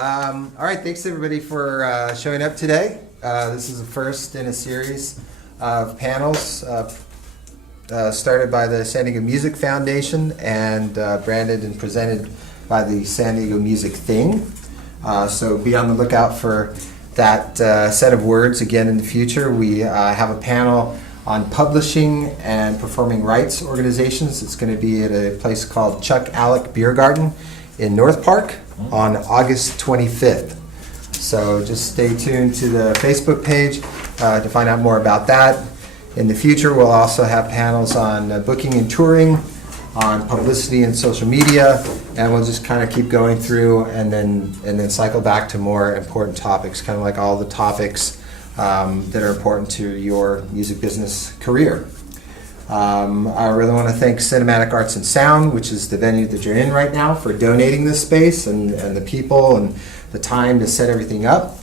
All right, thanks everybody for showing up today. This is the first in a series of panels started by the San Diego Music Foundation and branded and presented by the San Diego Music Thing. So be on the lookout for that set of words again in the future. We have a panel on publishing and performing rights organizations. It's going to be at a place called Chuck Alec Beer Garden in North Park on August 25th. So just stay tuned to the Facebook page to find out more about that. In the future, we'll also have panels on booking and touring, on publicity and social media, and we'll just kind of keep going through and then cycle back to more important topics, kind of like all the topics that are important to your music business career. I really want to thank Cinematic Arts and Sound, which is the venue that you're in right now, for donating this space and the people and the time to set everything up.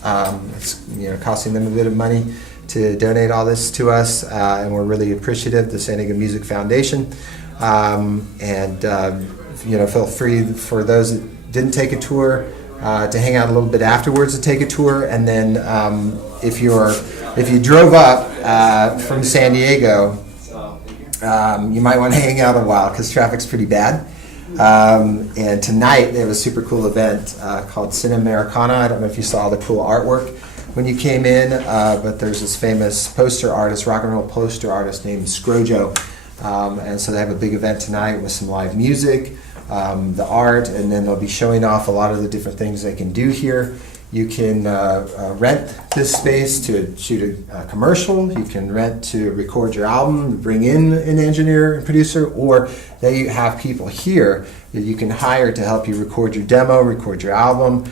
It's costing them a bit of money to donate all this to us, and we're really appreciative, the San Diego Music Foundation. Feel free for those that didn't take a tour to hang out a little bit afterwards to take a tour, and then if you drove up from San Diego, you might want to hang out a while because traffic's pretty bad. And tonight they have a super cool event called Cineamericana. I don't know if you saw the cool artwork when you came in, but there's this famous poster artist, rock and roll poster artist named Scrojo. And so they have a big event tonight with some live music, the art, and then they'll be showing off a lot of the different things they can do here. You can rent this space to shoot a commercial. You can rent to record your album, bring in an engineer and producer, or they have people here that you can hire to help you record your demo, record your album,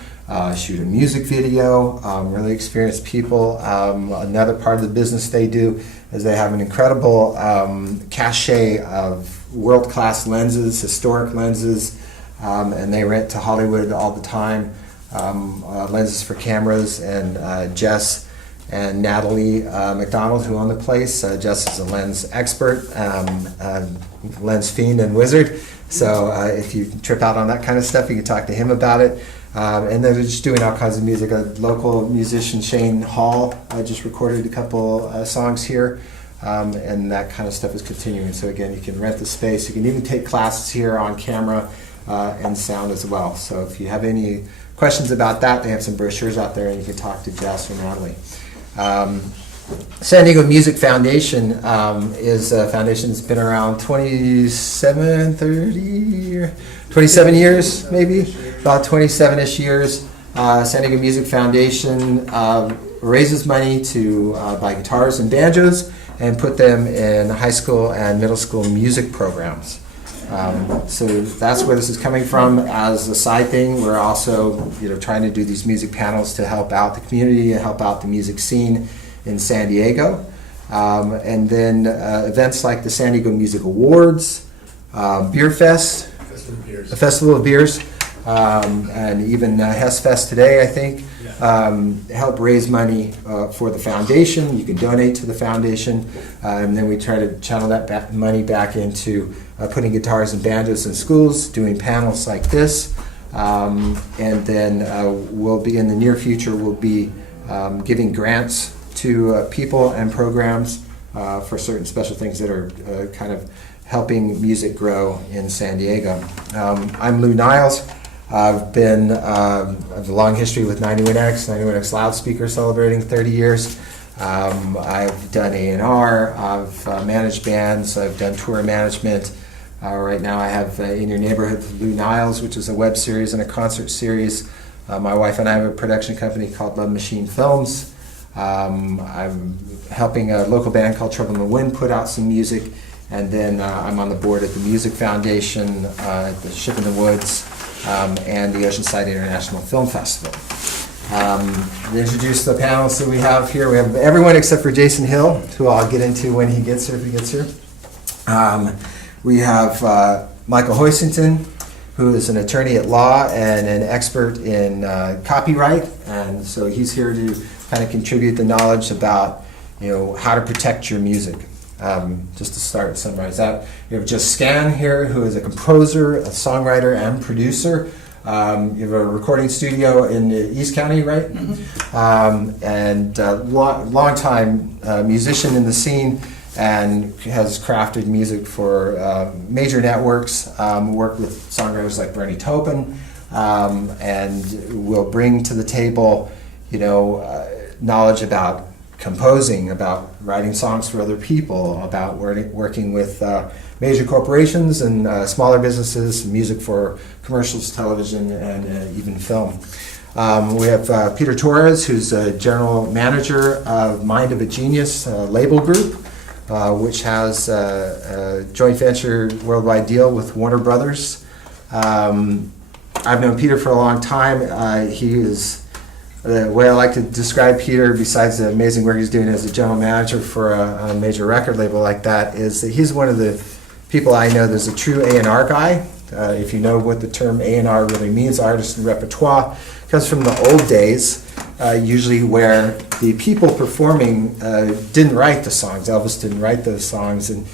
shoot a music video, really experienced people. Another part of the business they do is they have an incredible cachet of world-class lenses, historic lenses, and they rent to Hollywood all the time. Lenses for cameras, and Jess and Natalie McDonald, who own the place. Jess is a lens expert, lens fiend and wizard. So if you trip out on that kind of stuff, you can talk to him about it. And they're just doing all kinds of music. A local musician, Shane Hall, just recorded a couple songs here. And that kind of stuff is continuing. So again, you can rent the space. You can even take classes here on camera and sound as well. So if you have any questions about that, they have some brochures out there and you can talk to Jess or Natalie. San Diego Music Foundation is a foundation that's been around 27 years, maybe, about 27-ish years. San Diego Music Foundation raises money to buy guitars and banjos and put them in high school and middle school music programs. So that's where this is coming from. As a side thing, we're also trying to do these music panels to help out the community and help out the music scene in San Diego. And then events like the San Diego Music Awards, Beer Fest, a Festival of Beers, and even Hess Fest today, I think, help raise money for the foundation. You can donate to the foundation, and then we try to channel that money back into putting guitars and banjos in schools, doing panels like this, and then we'll be in the near future. We'll be giving grants to people and programs for certain special things that are kind of helping music grow in San Diego. I'm Lou Niles. I've a long history with 91X loudspeaker celebrating 30 years. I've done A&R, I've managed bands, I've done tour management. Right now I have In Your Neighborhood with Lou Niles, which is a web series and a concert series. My wife and I have a production company called Love Machine Films. I'm helping a local band called Trouble in the Wind put out some music. And then I'm on the board at the Music Foundation, at the Ship in the Woods, and the Oceanside International Film Festival. To introduce the panels that we have here, we have everyone except for Jason Hill, who I'll get into when he gets here, if he gets here. We have Michael Hoisington, who is an attorney at law and an expert in copyright, and so he's here to kind of contribute the knowledge about how to protect your music. Just to start, summarize that, we have Josquin here, who is a composer, a songwriter, and producer. You have a recording studio in East County, right? And long-time musician in the scene, and has crafted music for major networks, worked with songwriters like Bernie Taupin, and will bring to the table, knowledge about composing, about writing songs for other people, about working with major corporations and smaller businesses, music for commercials, television, and even film. We have Peter Torres, who's a general manager of Mind of a Genius label group, which has a joint venture worldwide deal with Warner Brothers. I've known Peter for a long time. He is, the way I like to describe Peter, besides the amazing work he's doing as a general manager for a major record label like that, is that he's one of the people I know that's a true A&R guy. If you know what the term A&R really means, artist and repertoire, comes from the old days, usually where the people performing didn't write the songs. Elvis didn't write those songs, and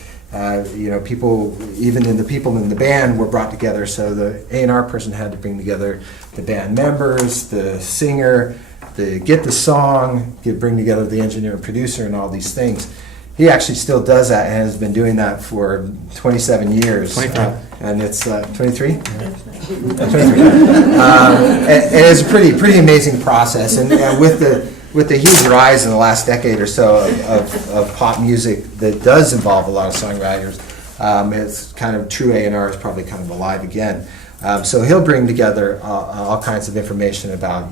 people, even the people in the band, were brought together. So the A&R person had to bring together the band members, the singer, get the song, bring together the engineer and producer, and all these things. He actually still does that and has been doing that for 27 years. 23. And it's 23? 23. And it's a pretty amazing process. And with the huge rise in the last decade or so of pop music that does involve a lot of songwriters, it's kind of true A&R is probably kind of alive again. So he'll bring together all kinds of information about,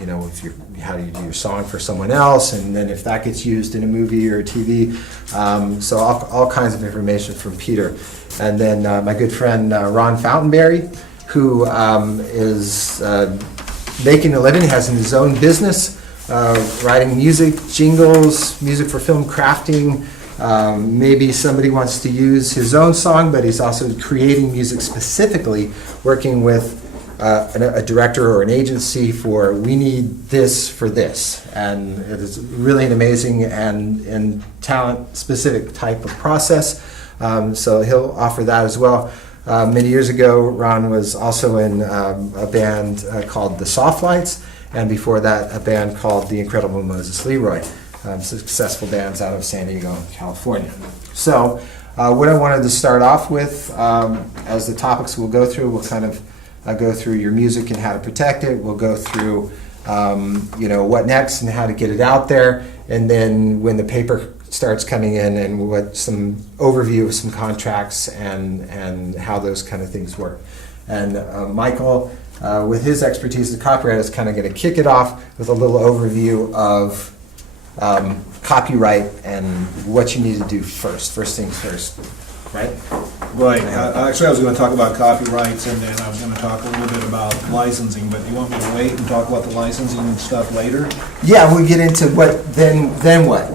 how do you do your song for someone else, and then if that gets used in a movie or a TV. So all kinds of information from Peter. And then my good friend Ron Fountenberry, who is making a living, has his own business, writing music, jingles, music for film, crafting. Maybe somebody wants to use his own song, but he's also creating music specifically, working with a director or an agency for, we need this for this. And it is really an amazing and talent-specific type of process. So he'll offer that as well. Many years ago, Ron was also in a band called the Softlights, and before that, a band called the Incredible Moses Leroy. Successful bands out of San Diego, California. So what I wanted to start off with, as the topics we'll go through, we'll kind of go through your music and how to protect it. We'll go through, what next and how to get it out there. And then when the paper starts coming in, and what some overview of some contracts and how those kind of things work. And Michael, with his expertise as a copywriter, is kind of going to kick it off with a little overview of copyright and what you need to do first things first, right? Right. Actually, I was going to talk about copyrights, and then I was going to talk a little bit about licensing, but you want me to wait and talk about the licensing and stuff later? Yeah, we'll get into what, then what?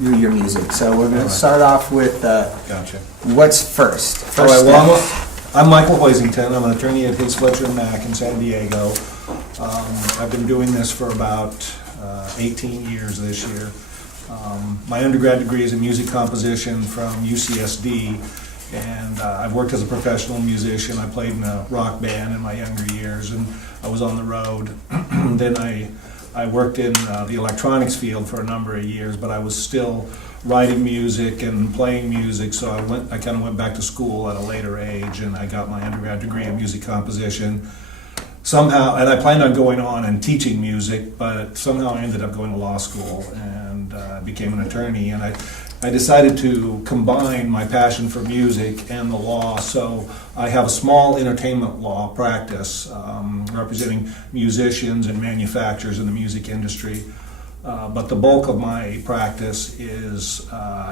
Your music. So we're going to start off with Gotcha. What's first. All right, well, I'm Michael Hoisington. I'm an attorney at Hicks, Fletcher & Mack in San Diego. I've been doing this for about 18 years this year. My undergrad degree is in music composition from UCSD, and I've worked as a professional musician. I played in a rock band in my younger years, and I was on the road. Then I worked in the electronics field for a number of years, but I was still writing music and playing music, so I kind of went back to school at a later age, and I got my undergrad degree in music composition. Somehow, and I planned on going on and teaching music, but somehow I ended up going to law school and became an attorney. And I decided to combine my passion for music and the law, so I have a small entertainment law practice representing musicians and manufacturers in the music industry. But the bulk of my practice is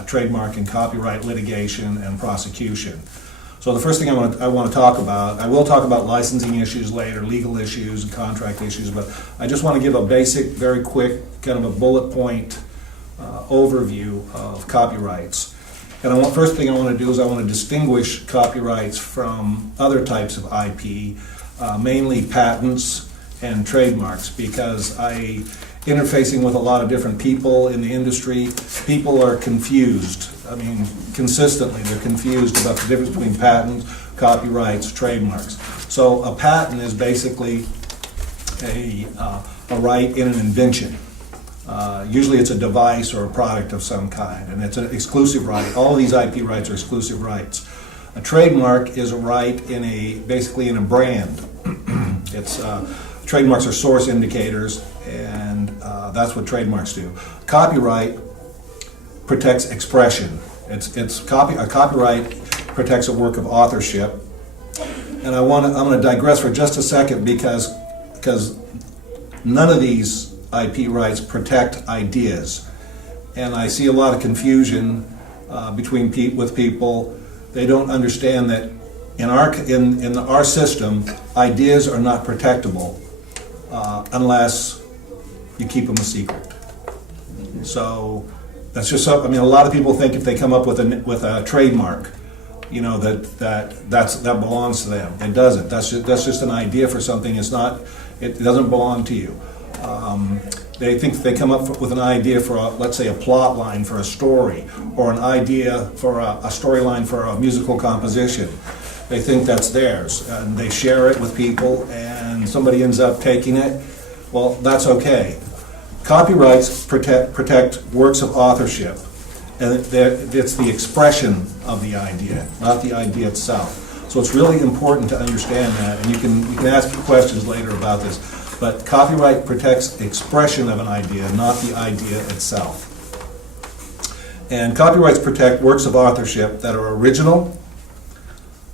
trademark and copyright litigation and prosecution. So the first thing I want to talk about, I will talk about licensing issues later, legal issues and contract issues, but I just want to give a basic, very quick, kind of a bullet point overview of copyrights. And first thing I want to do is I want to distinguish copyrights from other types of IP, mainly patents and trademarks, because interfacing with a lot of different people in the industry, people are confused. I mean, consistently they're confused about the difference between patents, copyrights, trademarks. So a patent is basically a right in an invention. Usually it's a device or a product of some kind, and it's an exclusive right. All of these IP rights are exclusive rights. A trademark is a right basically in a brand. Trademarks are source indicators, and that's what trademarks do. Copyright protects expression. A copyright protects a work of authorship. And I'm going to digress for just a second because none of these IP rights protect ideas, and I see a lot of confusion with people. They don't understand that in our system, ideas are not protectable unless you keep them a secret. So that's just something. I mean, a lot of people think if they come up with a trademark, that belongs to them. It doesn't. That's just an idea for something. It doesn't belong to you. They think if they come up with an idea for, let's say, a plot line for a story, or an idea for a storyline for a musical composition. They think that's theirs, and they share it with people, and somebody ends up taking it. Well, that's okay. Copyrights protect works of authorship, and it's the expression of the idea, not the idea itself. So it's really important to understand that, and you can ask questions later about this. But copyright protects expression of an idea, not the idea itself. And copyrights protect works of authorship that are original,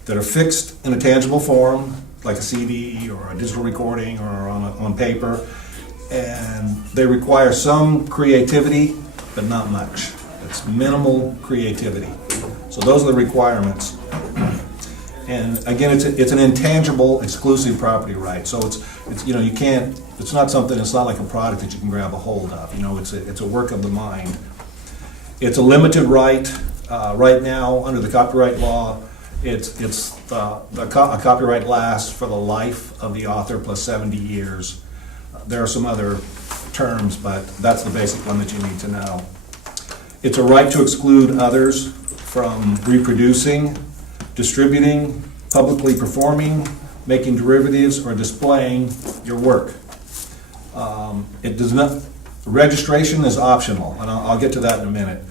that are fixed in a tangible form, like a CD or a digital recording or on paper, and they require some creativity, but not much. It's minimal creativity. So those are the requirements. And again, it's an intangible, exclusive property right. So you can't. It's not something. It's not like a product that you can grab a hold of. It's a work of the mind. It's a limited right. Right now, under the copyright law, a copyright lasts for the life of the author plus 70 years. There are some other terms, but that's the basic one that you need to know. It's a right to exclude others from reproducing, distributing, publicly performing, making derivatives, or displaying your work. It does not. Registration is optional, and I'll get to that in a minute.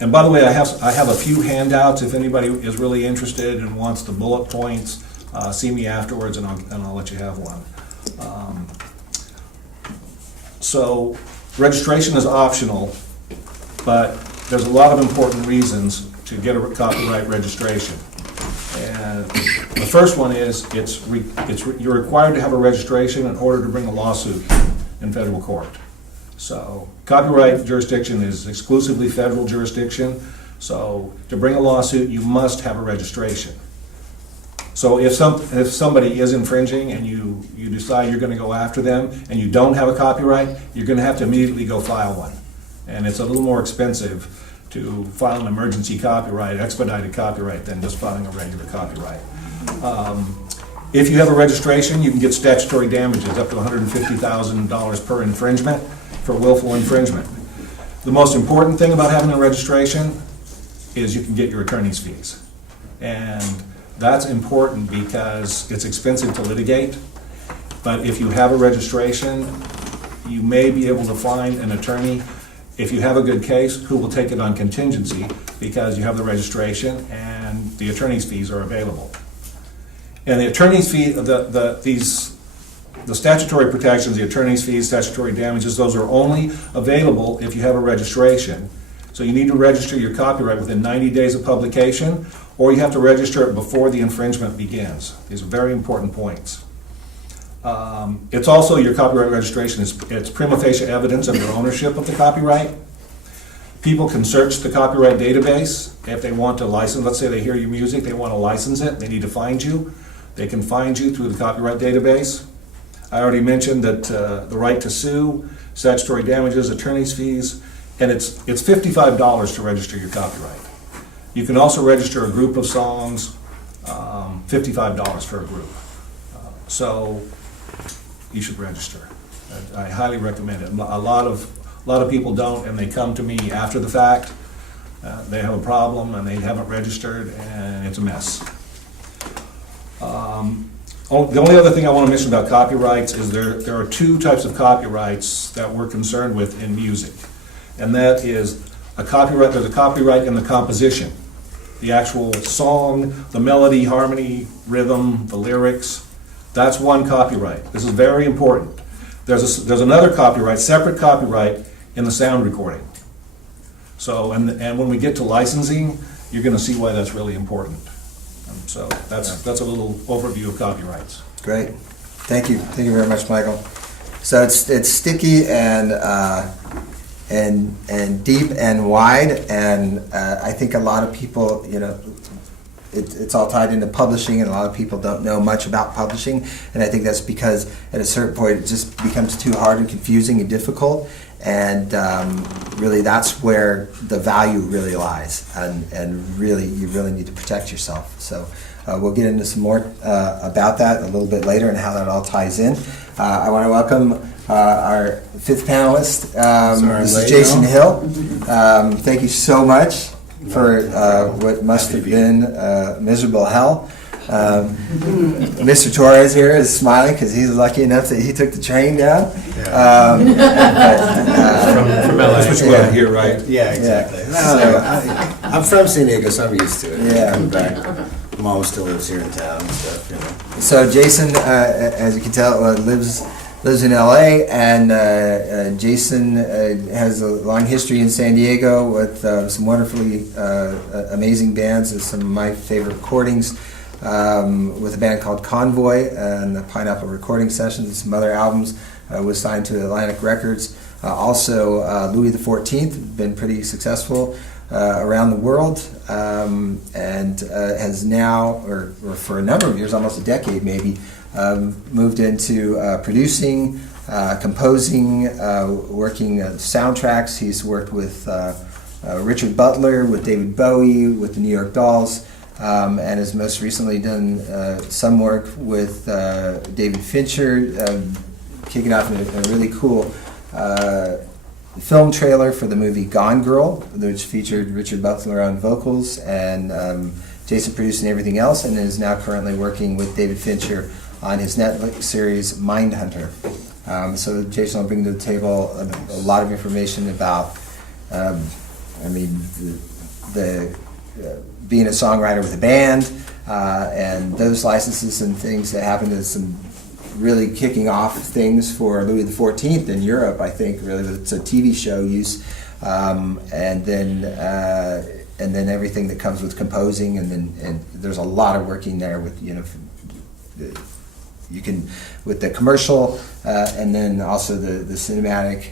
And by the way, I have a few handouts. If anybody is really interested and wants the bullet points, see me afterwards, and I'll let you have one. So registration is optional, but there's a lot of important reasons to get a copyright registration. And the first one is you're required to have a registration in order to bring a lawsuit in federal court. So copyright jurisdiction is exclusively federal jurisdiction. So to bring a lawsuit, you must have a registration. So if somebody is infringing and you decide you're going to go after them and you don't have a copyright, you're going to have to immediately go file one. And it's a little more expensive to file an emergency copyright, expedited copyright, than just filing a regular copyright. If you have a registration, you can get statutory damages up to $150,000 per infringement for willful infringement. The most important thing about having a registration is you can get your attorney's fees. And that's important because it's expensive to litigate, but if you have a registration, you may be able to find an attorney, if you have a good case, who will take it on contingency because you have the registration and the attorney's fees are available. And the attorney's fee, the statutory protections, the attorney's fees, statutory damages, those are only available if you have a registration. So you need to register your copyright within 90 days of publication, or you have to register it before the infringement begins. These are very important points. It's also, your copyright registration it's prima facie evidence of your ownership of the copyright. People can search the copyright database if they want to license. Let's say they hear your music, they want to license it, they need to find you. They can find you through the copyright database. I already mentioned that the right to sue, statutory damages, attorney's fees, and it's $55 to register your copyright. You can also register a group of songs, $55 for a group. So you should register. I highly recommend it. A lot of people don't, and they come to me after the fact. They have a problem and they haven't registered, and it's a mess. The only other thing I want to mention about copyrights is there are two types of copyrights that we're concerned with in music. And that is there's a copyright in the composition, the actual song, the melody, harmony, rhythm, the lyrics. That's one copyright. This is very important. There's another copyright, separate copyright, in the sound recording. So, and when we get to licensing, you're going to see why that's really important. So that's a little overview of copyrights. Great. Thank you very much, Michael. So it's sticky and deep and wide, and I think a lot of people, it's all tied into publishing, and a lot of people don't know much about publishing, and I think that's because at a certain point it just becomes too hard and confusing and difficult, and really that's where the value really lies, and really you really need to protect yourself. So we'll get into some more about that a little bit later and how that all ties in. I want to welcome our fifth panelist. This is Jason Hill. Thank you so much for what must have been miserable hell. Mr. Torres here is smiling because he's lucky enough that he took the train down. From LA. That's what you want to hear, right? Yeah, exactly. Yeah. I'm from San Diego, so I'm used to it. Yeah. Coming back. Mom still lives here in town and stuff, So Jason, as you can tell, lives in LA, and Jason has a long history in San Diego with some wonderfully amazing bands and some of my favorite recordings with a band called Convoy and the Pineapple Recording Sessions and some other albums. Was signed to Atlantic Records. Also, Louis XIV, been pretty successful around the world, and has now, or for a number of years, almost a decade maybe, moved into producing, composing, working soundtracks. He's worked with Richard Butler, with David Bowie, with the New York Dolls, and has most recently done some work with David Fincher, kicking off a really cool film trailer for the movie Gone Girl, which featured Richard Butler on vocals, and Jason producing everything else, and is now currently working with David Fincher on his Netflix series Mindhunter. So Jason will bring to the table a lot of information about, being a songwriter with a band, and those licenses and things that happen to some really kicking off things for Louis XIV in Europe. I think really it's a TV show use, and then everything that comes with composing, and there's a lot of working there with you can with the commercial, and then also the cinematic,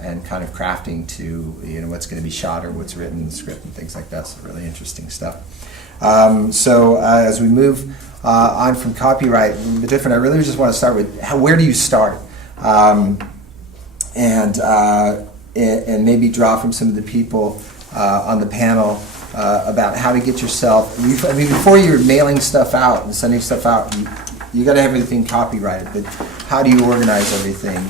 and kind of crafting to what's going to be shot or what's written in the script and things like that. So really interesting stuff. So as we move on from copyright, a little bit different, I really just want to start with where do you start, and maybe draw from some of the people on the panel about how to get yourself. Before you're mailing stuff out and sending stuff out, you got to have everything copyrighted. But how do you organize everything?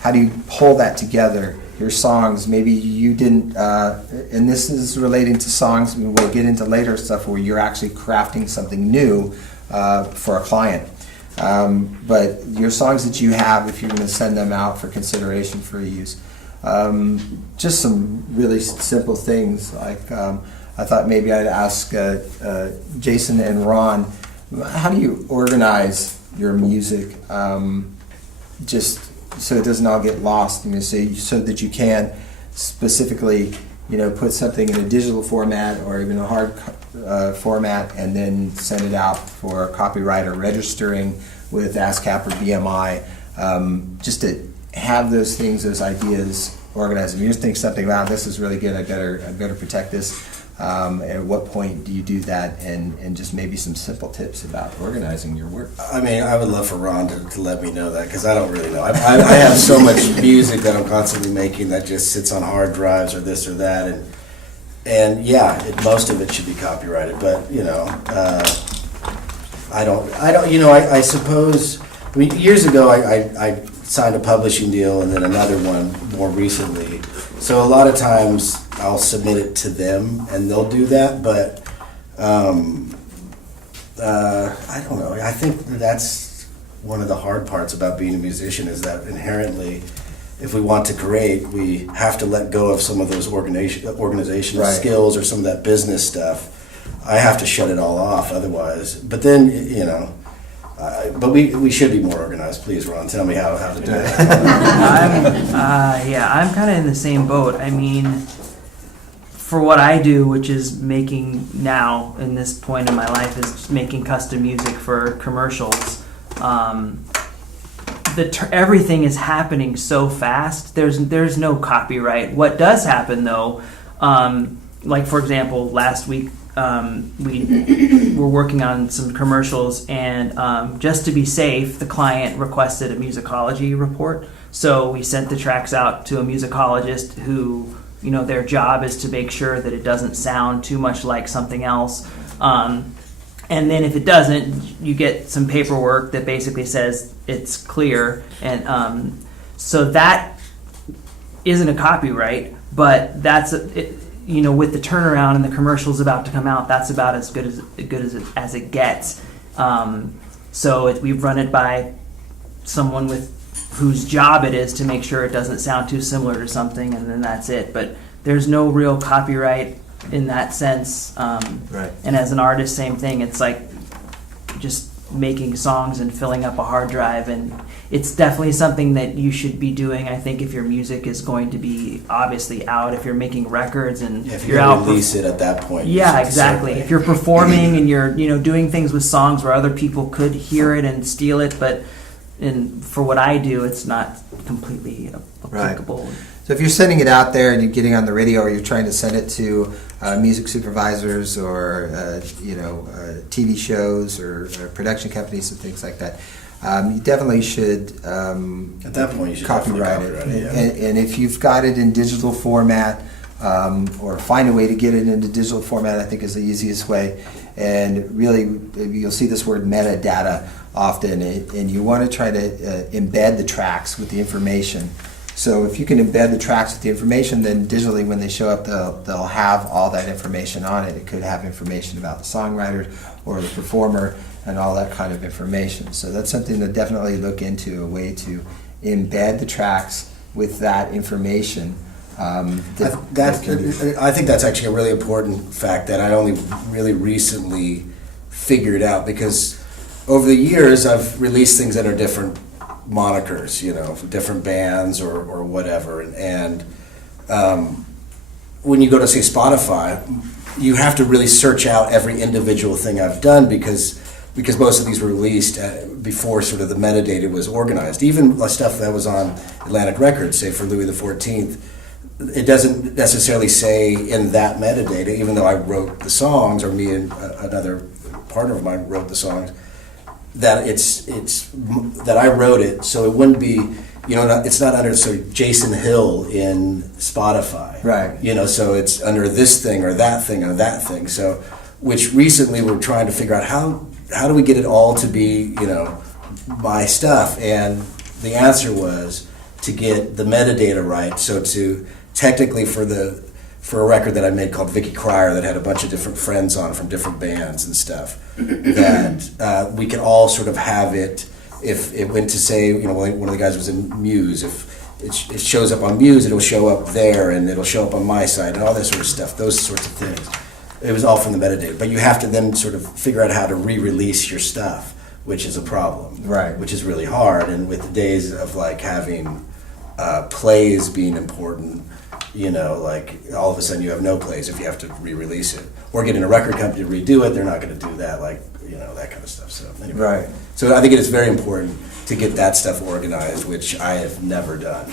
How do you pull that together? Your songs, maybe you didn't, and this is relating to songs, we'll get into later stuff where you're actually crafting something new for a client. But your songs that you have, if you're going to send them out for consideration for use, just some really simple things. Like I thought maybe I'd ask Jason and Ron, how do you organize your music? Just so it doesn't all get lost, so that you can specifically, put something in a digital format or even a hard format, and then send it out for copyright or registering with ASCAP or BMI, just to have those things, those ideas organized. If you just think something, wow, this is really good, I better protect this. At what point do you do that, and just maybe some simple tips about organizing your work? I would love for Ron to let me know that, because I don't really know. I have so much music that I'm constantly making that just sits on hard drives or this or that, and yeah, most of it should be copyrighted, but I suppose, years ago I signed a publishing deal and then another one more recently. So a lot of times I'll submit it to them and they'll do that, but I don't know. I think that's one of the hard parts about being a musician is that inherently, if we want to create, we have to let go of some of those organizational Right. skills or some of that business stuff. I have to shut it all off otherwise. But then, but we should be more organized. Please, Ron, tell me how to do that. I'm kind of in the same boat. I mean, for what I do, which is making now, in this point in my life, is just making custom music for commercials. Everything is happening so fast. There's no copyright. What does happen though, like for example, last week we were working on some commercials, and just to be safe, the client requested a musicology report. So we sent the tracks out to a musicologist who, their job is to make sure that it doesn't sound too much like something else. And then if it doesn't, you get some paperwork that basically says it's clear. And so that isn't a copyright, but that's, with the turnaround and the commercials about to come out, that's about as good as it gets. We've run it by someone whose job it is to make sure it doesn't sound too similar to something, and then that's it. But there's no real copyright in that sense. Right. And as an artist, same thing. It's like just making songs and filling up a hard drive, and it's definitely something that you should be doing. I think if your music is going to be obviously out, if you're making records and If you're you out, release it at that point. yeah, exactly. If you're performing and you're doing things with songs where other people could hear it and steal it, but for what I do, it's not completely applicable. Right. So if you're sending it out there and you're getting on the radio, or you're trying to send it to music supervisors or TV shows or production companies and things like that, you definitely should At that point, you should copyright definitely it. copyright it, yeah. And if you've got it in digital format, or find a way to get it into digital format, I think is the easiest way. And really, you'll see this word metadata often, and you want to try to embed the tracks with the information. So if you can embed the tracks with the information, then digitally when they show up, they'll have all that information on it. It could have information about the songwriter or the performer and all that kind of information. So that's something to definitely look into, a way to embed the tracks with that information. I think that's actually a really important fact that I only really recently figured out, because over the years I've released things under different monikers, for different bands or whatever. And when you go to say Spotify, you have to really search out every individual thing I've done because most of these were released before sort of the metadata was organized. Even stuff that was on Atlantic Records, say for Louis XIV, it doesn't necessarily say in that metadata, even though I wrote the songs, or me and another partner of mine wrote the songs, that it's that I wrote it, so it wouldn't be, it's not under Jason Hill in Spotify, right? So it's under this thing or that thing or that thing. So, which recently we're trying to figure out how do we get it all to be, my stuff, and the answer was to get the metadata right. So to technically for a record that I made called Vicky Cryer that had a bunch of different friends on from different bands and stuff, that we could all sort of have it. If it went to say, one of the guys was in Muse, if it shows up on Muse, it'll show up there, and it'll show up on my side, and all that sort of stuff, those sorts of things. It was all from the metadata. But you have to then sort of figure out how to re-release your stuff, which is a problem. Right. Which is really hard, and with the days of like having plays being important, like all of a sudden you have no plays if you have to re-release it, or getting a record company to redo it. They're not going to do that, that kind of stuff. So anyway, Right. So I think it is very important to get that stuff organized, which I have never done.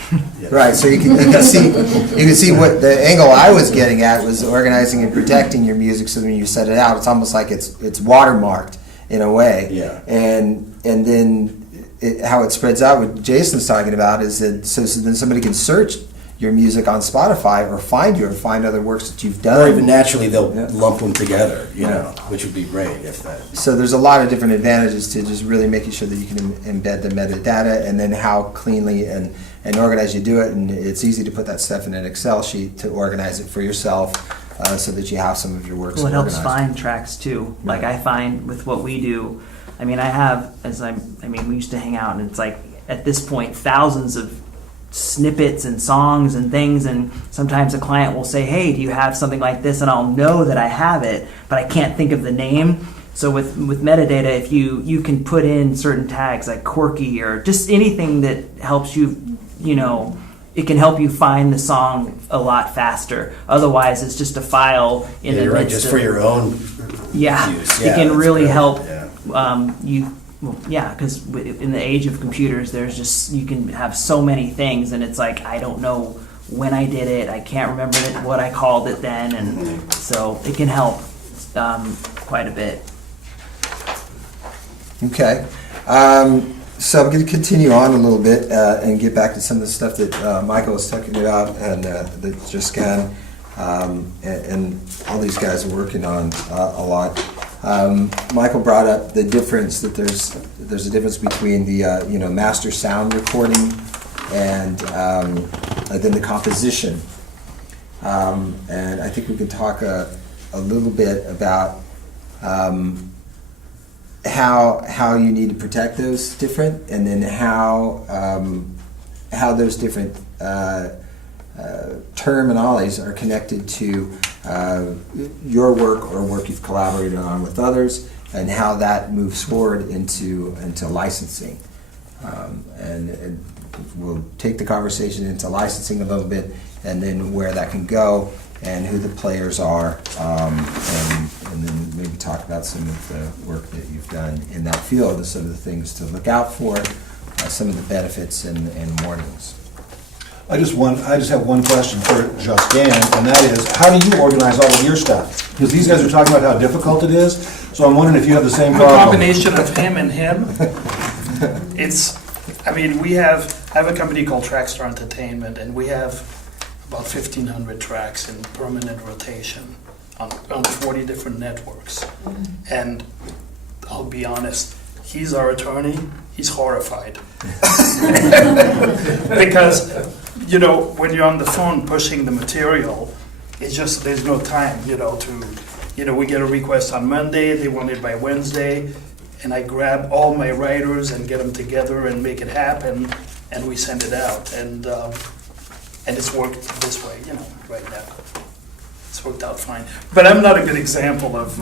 Right. So you can see what the angle I was getting at was organizing and protecting your music, so when you set it out, it's almost like it's watermarked in a way. Yeah. And then how it spreads out, what Jason's talking about, is that so then somebody can search your music on Spotify or find other works that you've done. Or even naturally they'll Yeah. lump them together, Yeah. which would be great if that. So there's a lot of different advantages to just really making sure that you can embed the metadata, and then how cleanly and and organize. You do it, and it's easy to put that stuff in an Excel sheet to organize it for yourself, so that you have some of your works Well, it helps organized. find tracks too. Like I find with what we do, I mean, we used to hang out, and it's like at this point thousands of snippets and songs and things, and sometimes a client will say, "Hey, do you have something like this?" And I'll know that I have it, but I can't think of the name. So with metadata, if you can put in certain tags like quirky or just anything that helps you, it can help you find the song a lot faster. Otherwise, it's just a file in the You're right, midst just of, for your own yeah, use. it can that's really great. help Yeah. you. Well, yeah, because in the age of computers, you can have so many things, and it's like I don't know when I did it. I can't remember what I called it then, and so it can help quite a bit. Okay. So I'm going to continue on a little bit and get back to some of the stuff that Michael was talking about and that Josquin and all these guys are working on a lot. Michael brought up the difference that there's a difference between the master sound recording and then the composition. And I think we can talk a little bit about how you need to protect those different, and then how those different terminologies are connected to your work or work you've collaborated on with others, and how that moves forward into licensing. And we'll take the conversation into licensing a little bit, and then where that can go, and who the players are, and then maybe talk about some of the work that you've done in that field, and some of the things to look out for, some of the benefits and warnings. I just have one question for Josquin, and that is, how do you organize all of your stuff? Because these guys are talking about how difficult it is, so I'm wondering if you have the same A problem. combination of him and him. I have a company called Trackstar Entertainment, and we have about 1,500 tracks in permanent rotation on 40 different networks. And I'll be honest, he's our attorney, he's horrified. Because, when you're on the phone pushing the material, it's just, there's no time, we get a request on Monday, they want it by Wednesday, and I grab all my writers and get them together and make it happen, and we send it out. And it's worked this way, right now. It's worked out fine. But I'm not a good example of.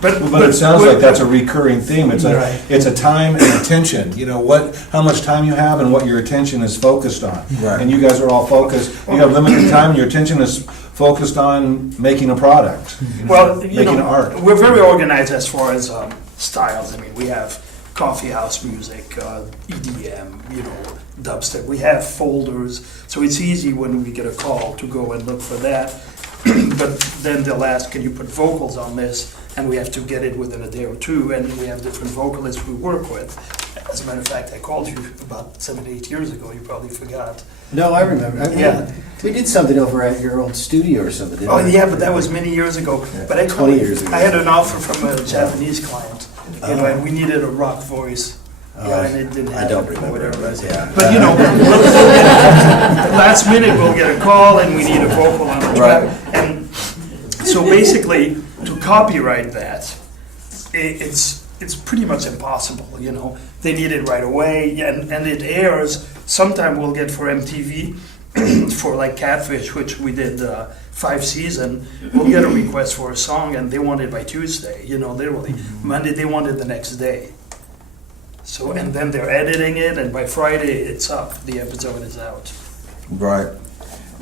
But it sounds like that's a recurring theme. It's Right. it's a time and attention. How much time you have and what your attention is focused on. Right. And you guys are all focused. You have limited time, and your attention is focused on making a product. Well, Making art. we're very organized as far as styles. I mean, we have coffee house music, EDM, dubstep. We have folders, so it's easy when we get a call to go and look for that. But then they'll ask, can you put vocals on this? And we have to get it within a day or two, and we have different vocalists we work with. As a matter of fact, I called you about 7 to 8 years ago. You probably forgot. No, I remember. Yeah. We did something over at your old studio or something, didn't Oh, we? yeah, but that was many years ago. But 20 years ago. I had an offer from a Japanese client, and we needed a rock voice. Oh, And it didn't happen. I don't remember, whatever. but yeah. But last minute we'll get a call and we need a vocal on the track. And so basically, to copyright that, it's pretty much impossible. They need it right away, and it airs. Sometime we'll get for MTV. For like Catfish, which we did 5 seasons, we'll get a request for a song and they want it by Tuesday, literally. Monday they want it the next day. So, and then they're editing it, and by Friday it's up, the episode is out. Right.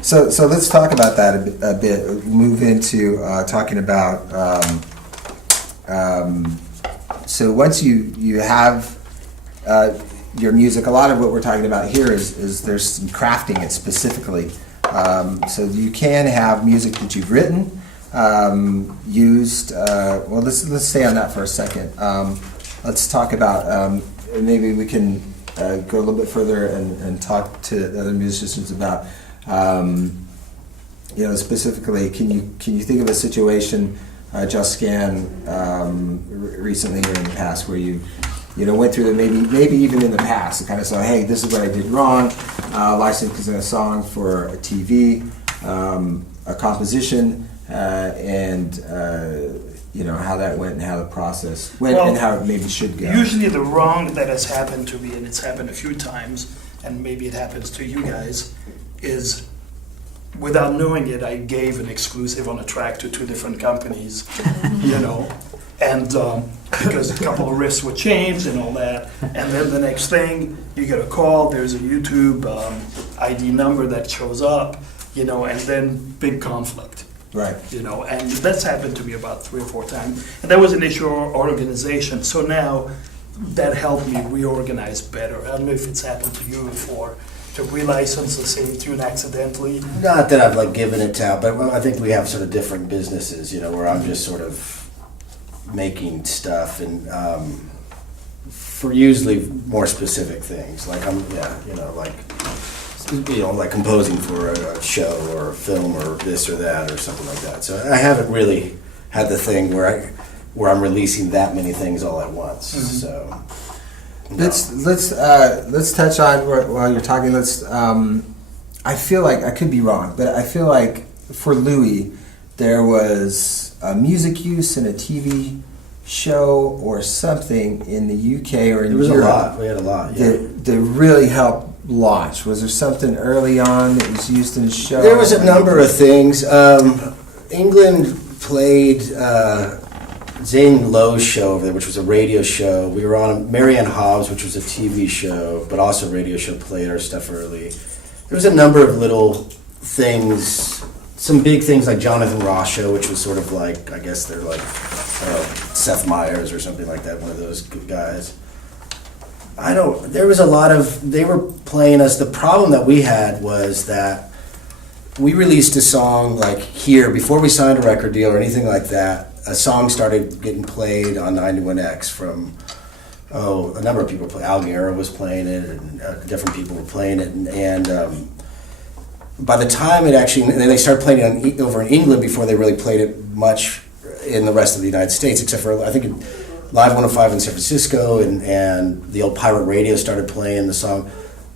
So let's talk about that a bit. Move into talking about. So once you have your music, a lot of what we're talking about here is there's some crafting it specifically. So you can have music that you've written, used. Well, let's stay on that for a second. Let's talk about. Maybe we can go a little bit further and talk to the other musicians about, specifically, can you think of a situation, Josquin, recently or in the past where you went through the maybe even in the past, to kind of say, hey, this is what I did wrong, licensing a song for a TV, a composition, and how that went and how the process went and how it maybe should go. Usually the wrong that has happened to me, and it's happened a few times, and maybe it happens to you guys, is without knowing it, I gave an exclusive on a track to 2 different companies, and because a couple of riffs were changed and all that, and then the next thing, you get a call, there's a YouTube ID number that shows up, and then big conflict. Right. And that's happened to me about 3 or 4 times. And that was an issue of organization. So now that helped me reorganize better. I don't know if it's happened to you before, to relicense the same tune accidentally. Not that I've like given it out, but I think we have sort of different businesses, where I'm just sort of making stuff and for usually more specific things. Like like composing for a show or a film or this or that or something like that. So I haven't really had the thing where I'm releasing that many things all at once. Mm-hmm. So Let's touch on while you're talking. I feel like I could be wrong, but I feel like for Louis there was a music use in a TV show or something in the UK or in Europe. There was a lot. We had a lot. Yeah. That really helped launch. Was there something early on that was used in the show? There was a number of things. England played Zane Lowe's show over there, which was a radio show. We were on Marianne Hobbs, which was a TV show, but also a radio show, played our stuff early. There was a number of little things, some big things like Jonathan Ross show, which was sort of like, I guess they're like Seth Meyers or something like that, one of those good guys. There was a lot of, they were playing us. The problem that we had was that we released a song like here, before we signed a record deal or anything like that. A song started getting played on 91X from, a number of people. Al Guerra was playing it, and different people were playing it. And by the time it actually, and then they started playing it over in England before they really played it much in the rest of the United States, except for, I think, Live 105 in San Francisco, and the old pirate radio started playing the song.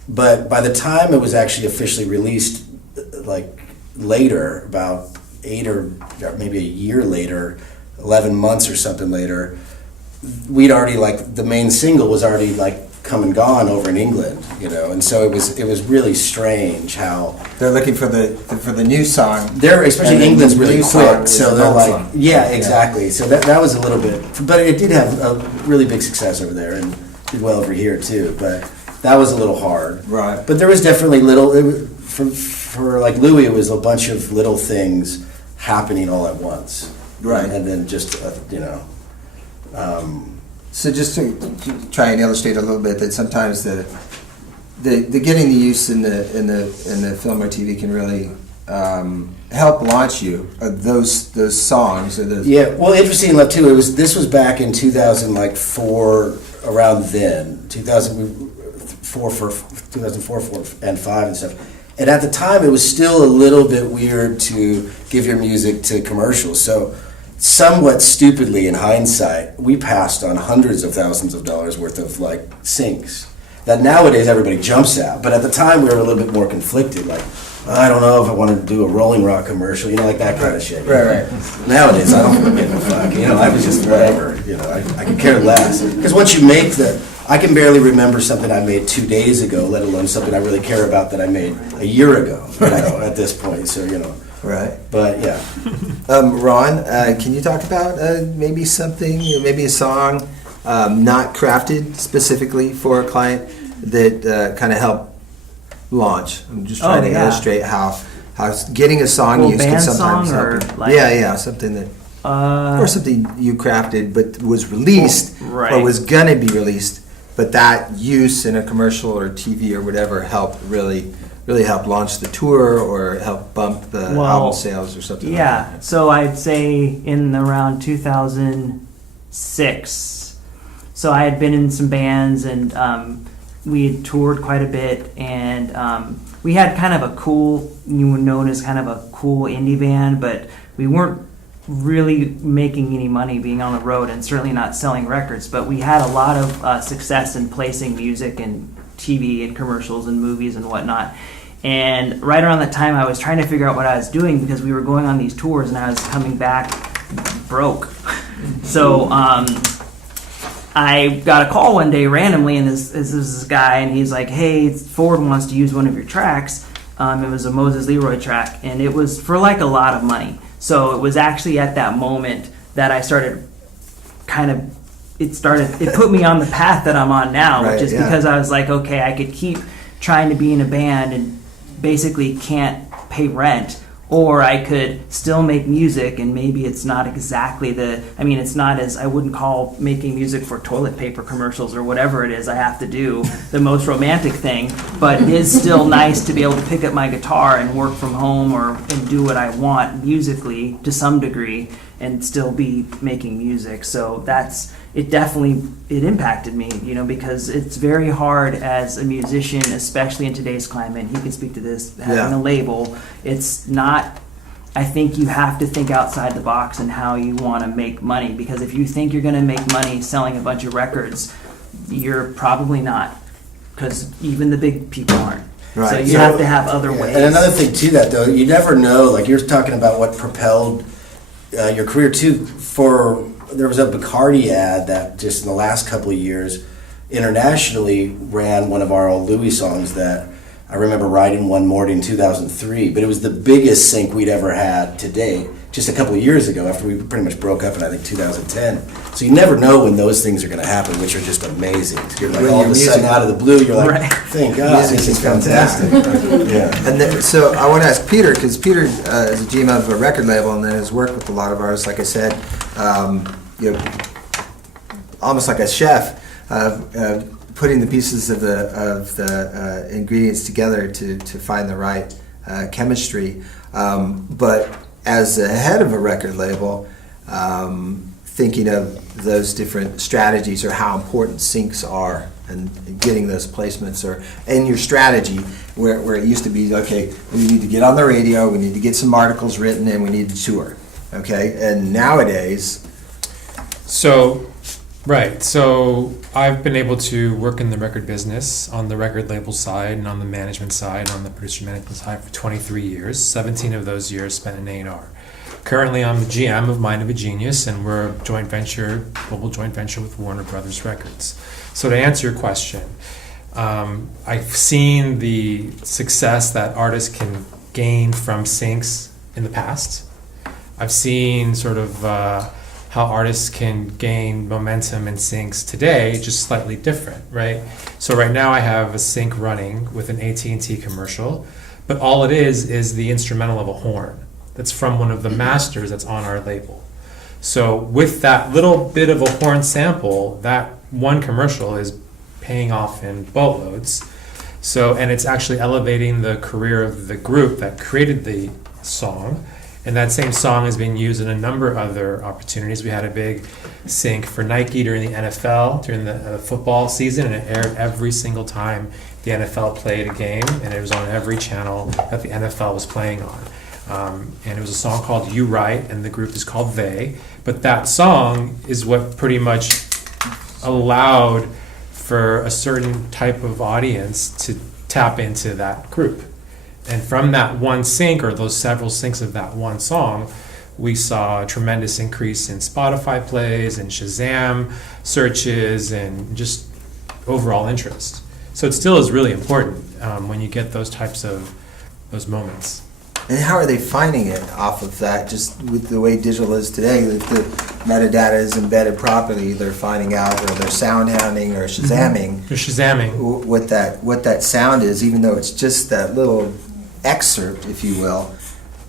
But by the time it was actually officially released, like later, about 8 or maybe a year later, 11 months or something later, we'd already, like, the main single was already like come and gone over in England, and so it was really strange how they're looking for the new song. They're, especially England's really quick, so they're like, song. Yeah, exactly. So that was a little bit, but it did have a really big success over there and did well over here too. But that was a little hard, right? But there was definitely for like Louis, it was a bunch of little things happening all at once, right? And then just So just to try and illustrate a little bit that sometimes the getting the use in the film or TV can really help launch you those songs or those. Yeah, well, interesting enough too. This was back in 2004, around then 2004 and 5 and stuff. And at the time, it was still a little bit weird to give your music to commercials. So, somewhat stupidly in hindsight, we passed on hundreds of thousands of dollars worth of like syncs that nowadays everybody jumps at. But at the time, we were a little bit more conflicted. Like, I don't know if I want to do a Rolling Rock commercial, like that kind of shit. Right. Nowadays, I don't give a fuck. I was just whatever. I could care less. Because once you make I can barely remember something I made 2 days ago, let alone something I really care about that I made a year ago. At this point, so Right. But yeah. Ron, can you talk about maybe something, maybe a song not crafted specifically for a client that kind of helped launch? I'm just trying to illustrate how getting a song used can sometimes help. Something that or something you crafted but was released or was gonna be released, but that use in a commercial or TV or whatever helped really help launch the tour or help bump the album sales or something like that. Yeah, so I'd say in around 2006. So I had been in some bands and we had toured quite a bit, and we had kind of a cool, known as kind of a cool indie band, but we weren't really making any money being on the road, and certainly not selling records, but we had a lot of success in placing music in TV and commercials and movies and whatnot. And right around that time, I was trying to figure out what I was doing because we were going on these tours and I was coming back broke. So I got a call one day randomly, and this guy, and he's like, "Hey, Ford wants to use one of your tracks." It was a Moses Leroy track, and it was for like a lot of money. So it was actually at that moment that I started it put me on the path that I'm on now, Right, which is yeah. because I was like, okay, I could keep trying to be in a band and basically can't pay rent, or I could still make music, and maybe it's not exactly it's not as, I wouldn't call making music for toilet paper commercials or whatever it is I have to do the most romantic thing, but it is still nice to be able to pick up my guitar and work from home and do what I want musically to some degree and still be making music. So it impacted me, because it's very hard as a musician, especially in today's climate. You can speak to this, having a label. It's not, I think you have to think outside the box and how you want to make money, because if you think you're going to make money selling a bunch of records, you're probably not, because even the big people aren't. Right. So you have to have other ways. And another thing to that, though, you never know, like you're talking about what propelled your career too. There was a Bacardi ad that just in the last couple of years internationally ran one of our old Louis songs that I remember writing one morning in 2003, but it was the biggest sync we'd ever had to date, just a couple of years ago after we pretty much broke up in, I think, 2010. So you never know when those things are going to happen, which are just amazing. You're like, When all your of a sudden, music- out of the blue, you're like, Right. thank God, Music this is is fantastic. Yeah. And so I want to ask Peter, because Peter is a GM of a record label and then has worked with a lot of artists, like I said, almost like a chef, putting the pieces of the ingredients together to find the right chemistry. But as the head of a record label, thinking of those different strategies or how important syncs are and getting those placements, or in your strategy where it used to be, okay, we need to get on the radio, we need to get some articles written, and we need to tour. Okay, and nowadays, So I've been able to work in the record business on the record label side and on the management side, on the producer management side for 23 years, 17 of those years spent in A&R. Currently, I'm the GM of Mind of a Genius, and we're a global joint venture with Warner Brothers Records. So to answer your question, I've seen the success that artists can gain from syncs in the past. I've seen sort of how artists can gain momentum in syncs today, just slightly different, right? So right now I have a sync running with an AT&T commercial, but all it is the instrumental of a horn that's from one of the masters that's on our label. So with that little bit of a horn sample, that one commercial is paying off in boatloads. So, and it's actually elevating the career of the group that created the song. And that same song is being used in a number of other opportunities. We had a big sync for Nike during the NFL, during the football season, and it aired every single time the NFL played a game, and it was on every channel that the NFL was playing on. And it was a song called You Right, and the group is called They. But that song is what pretty much allowed for a certain type of audience to tap into that group. And from that one sync, or those several syncs of that one song, we saw a tremendous increase in Spotify plays and Shazam searches and just overall interest. So it still is really important when you get those types of those moments. and how are they finding it off of that? Just with the way digital is today, if the metadata is embedded properly, they're finding out, or they're sound hounding or Shazamming. You're Shazamming. What that sound is, even though it's just that little excerpt, if you will.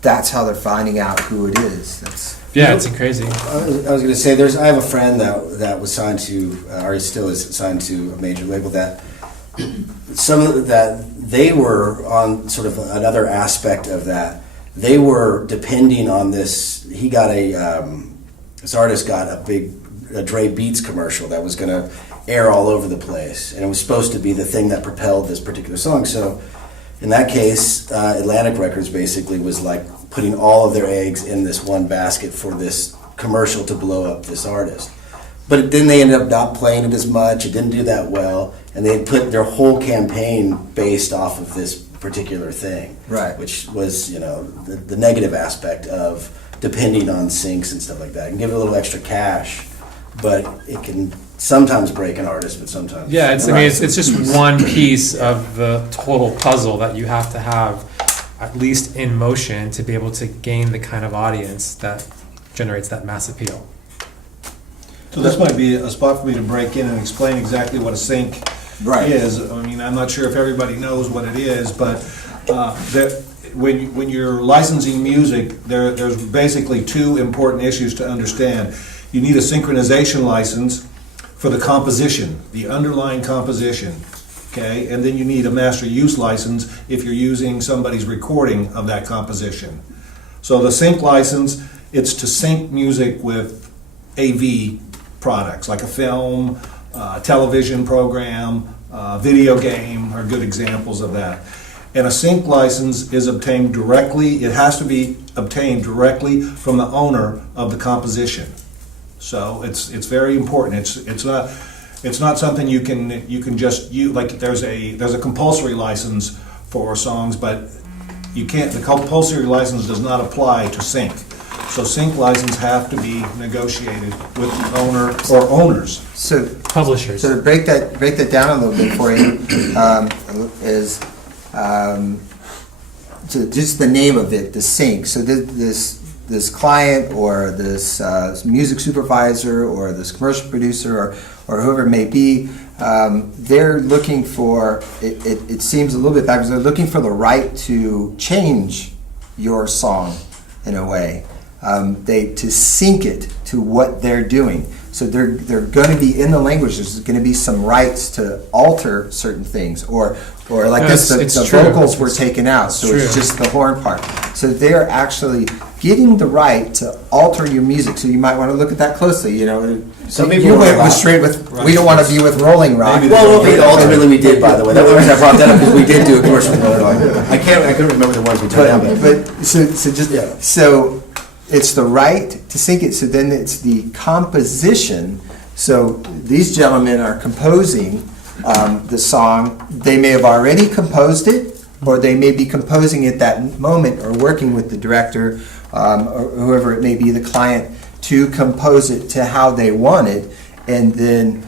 That's how they're finding out who it is. Yeah, it's crazy. I was going to say, I have a friend that was signed to, or he still is signed to a major label that they were on sort of another aspect of that. They were depending on this. He got this artist got a Dre Beats commercial that was going to air all over the place, and it was supposed to be the thing that propelled this particular song. So In that case, Atlantic Records basically was like putting all of their eggs in this one basket for this commercial to blow up this artist. But then they ended up not playing it as much. It didn't do that well, and they had put their whole campaign based off of this particular thing, Right. Which was, the negative aspect of depending on syncs and stuff like that. It can give it a little extra cash, but it can sometimes break an artist, but sometimes. Yeah, it's just one piece of the total puzzle that you have to have at least in motion to be able to gain the kind of audience that generates that mass appeal. So this might be a spot for me to break in and explain exactly what a sync Right. is. I mean, I'm not sure if everybody knows what it is, but when you're licensing music, there's basically two important issues to understand. You need a synchronization license for the composition, the underlying composition, okay? And then you need a master use license if you're using somebody's recording of that composition. So the sync license, it's to sync music with AV products, like a film, television program, video game are good examples of that. And a sync license is obtained directly, it has to be obtained directly from the owner of the composition. So it's very important. It's not something you can just use, like there's a compulsory license for songs, but you can't, the compulsory license does not apply to sync. So sync license have to be negotiated with the owner or owners. So Publishers. So to break that down a little bit for you, is so just the name of it, the sync. So this client or this music supervisor or this commercial producer or whoever it may be, they're looking for, it seems a little bit backwards, they're looking for the right to change your song in a way. To sync it to what they're doing. So they're going to be in the language. There's going to be some rights to alter certain things, or like No, this, it's the true. vocals were taken out, so it's true. just the horn part. So they're actually getting the right to alter your music. So you might want to look at that closely. Some people you are went rock. with straight with. We don't want to be with Rolling Rock. Maybe Ultimately we did, by the way. That was the reason I brought that up, because we did do a commercial for Rolling Rock. I couldn't remember the ones we took down, but. So it's the right to sync it. So then it's the composition. So these gentlemen are composing the song. They may have already composed it, or they may be composing it that moment, or working with the director or whoever it may be, the client, to compose it to how they want it. And then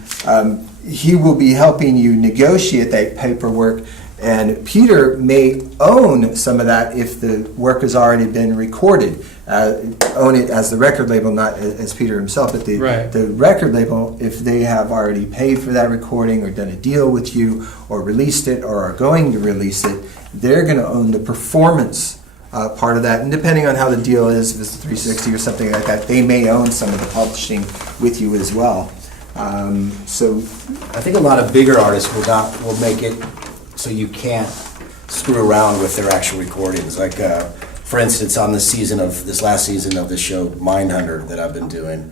he will be helping you negotiate that paperwork. And Peter may own some of that if the work has already been recorded. Own it as the record label, not as Peter himself, but the record label, if they have already paid for that recording or done a deal with you or released it or are going to release it, they're going to own the performance part of that. And depending on how the deal is, if it's 360 or something like that, they may own some of the publishing with you as well. So I think a lot of bigger artists will make it so you can't screw around with their actual recordings. Like, for instance, on this last season of the show Mindhunter that I've been doing,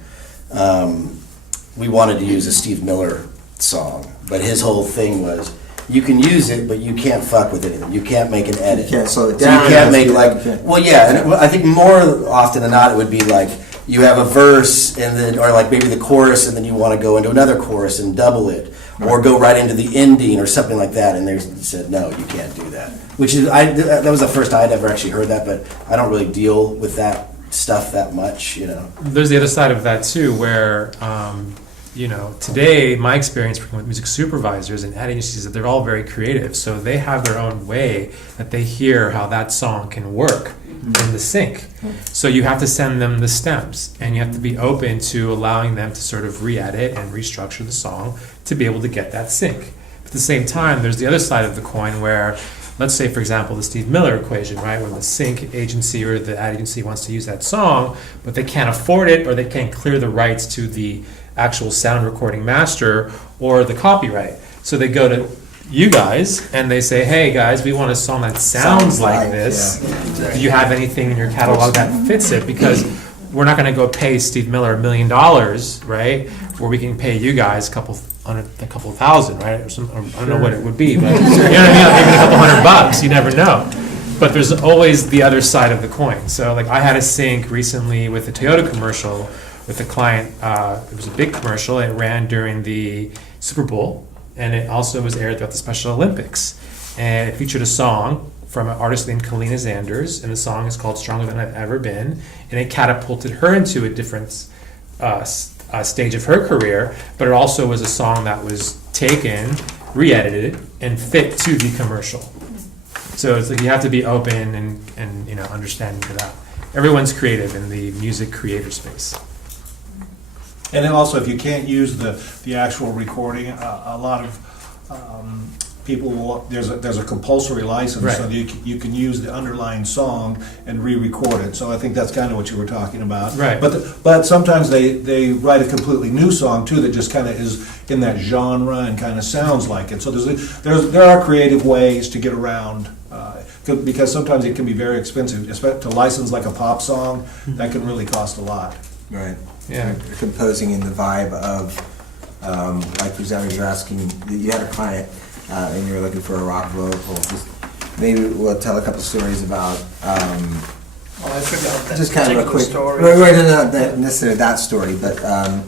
we wanted to use a Steve Miller song, but his whole thing was, you can use it, but you can't fuck with anything. You can't make an edit. You can't slow it So down. you can't make and I think more often than not it would be like, you have a verse and then, or like maybe the chorus, and then you want to go into another chorus and double it, or go right into the ending or something like that. And they said, no, you can't do that. Which is, that was the first I'd ever actually heard that, but I don't really deal with that stuff that much, There's the other side of that too, where today my experience working with music supervisors and ad agencies is that they're all very creative, so they have their own way that they hear how that song can work in the sync. So you have to send them the stems, and you have to be open to allowing them to sort of re-edit and restructure the song to be able to get that sync. But at the same time, there's the other side of the coin where, let's say, for example, the Steve Miller equation, right? When the sync agency or the ad agency wants to use that song, but they can't afford it, or they can't clear the rights to the actual sound recording master or the copyright. So they go to you guys and they say, hey guys, we want a song that sounds like this. Yeah. Do you have anything in your catalog that fits it? Because we're not going to go pay Steve Miller $1 million, right? Where we can pay you guys a couple on a couple of thousand, right? Or some, I don't know what it would be, but you know what I mean? Maybe a couple $100. You never know. But there's always the other side of the coin. So like I had a sync recently with a Toyota commercial with a client. It was a big commercial. It ran during the Super Bowl, and it also was aired throughout the Special Olympics. And it featured a song from an artist named Kalina Zanders, and the song is called Stronger Than I've Ever Been, and it catapulted her into a different stage of her career, but it also was a song that was taken, re-edited, and fit to the commercial. So it's like you have to be open and you know, understanding to that. Everyone's creative in the music creator space. And then also, if you can't use the actual recording, a lot of people will, there's a compulsory license, Right. so you can use the underlying song and re-record it. So I think that's kind of what you were talking about. Right. But sometimes they write a completely new song too that just kind of is in that genre and kind of sounds like it. So there are creative ways to get around. Because sometimes it can be very expensive, especially to license like a pop song. That can really cost a lot. Right. Yeah. You're composing in the vibe of, like for example, you're asking, you had a client and you were looking for a rock vocal. Maybe we'll tell a couple stories about, Oh, I forgot that just kind of a particular quick, story. right, not necessarily that story, but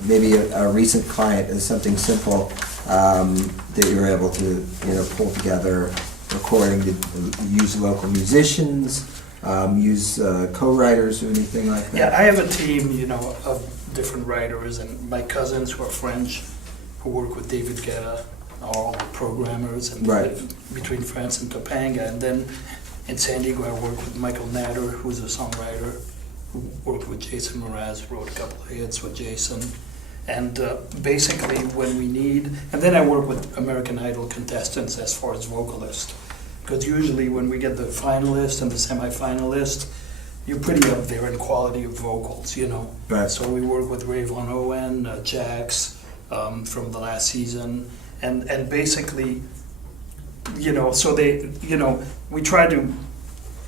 maybe a recent client is something simple that you were able to, you know, pull together, recording, to use local musicians, use co-writers or anything like that. Yeah, I have a team, you know, of different writers, and my cousins who are French, who work with David Guetta, are all programmers, and Right. live between France and Topanga. And then in San Diego, I work with Michael Natter, who's a songwriter, who worked with Jason Mraz, wrote a couple of hits with Jason. And basically, when we need, and then I work with American Idol contestants as far as vocalists, because usually when we get the finalist and the semifinalist, you're pretty up there in quality of vocals, you know. Right. So we work with Ray Von Owen, Jax from the last season, and basically, you know, so they, you know, we try to,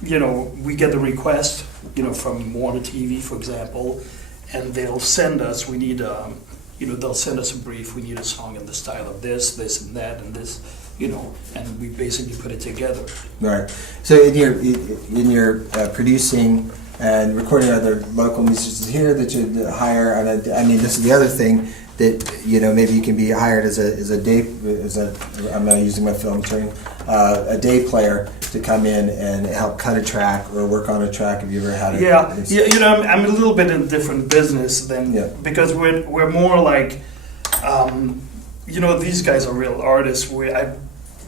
you know, we get the request, you know, from Warner TV, for example, and they'll send us, we need, you know, they'll send us a brief, we need a song in the style of this, and that, and this, you know, and we basically put it together. Right. So in your producing and recording other local musicians here that you hire, and I mean, this is the other thing that, you know, maybe you can be hired as I'm not using my film term, a day player to come in and help cut a track or work on a track. Have you ever had it? Yeah, you know, I'm a little bit in a different business than, Yeah. because we're more like, you know, these guys are real artists.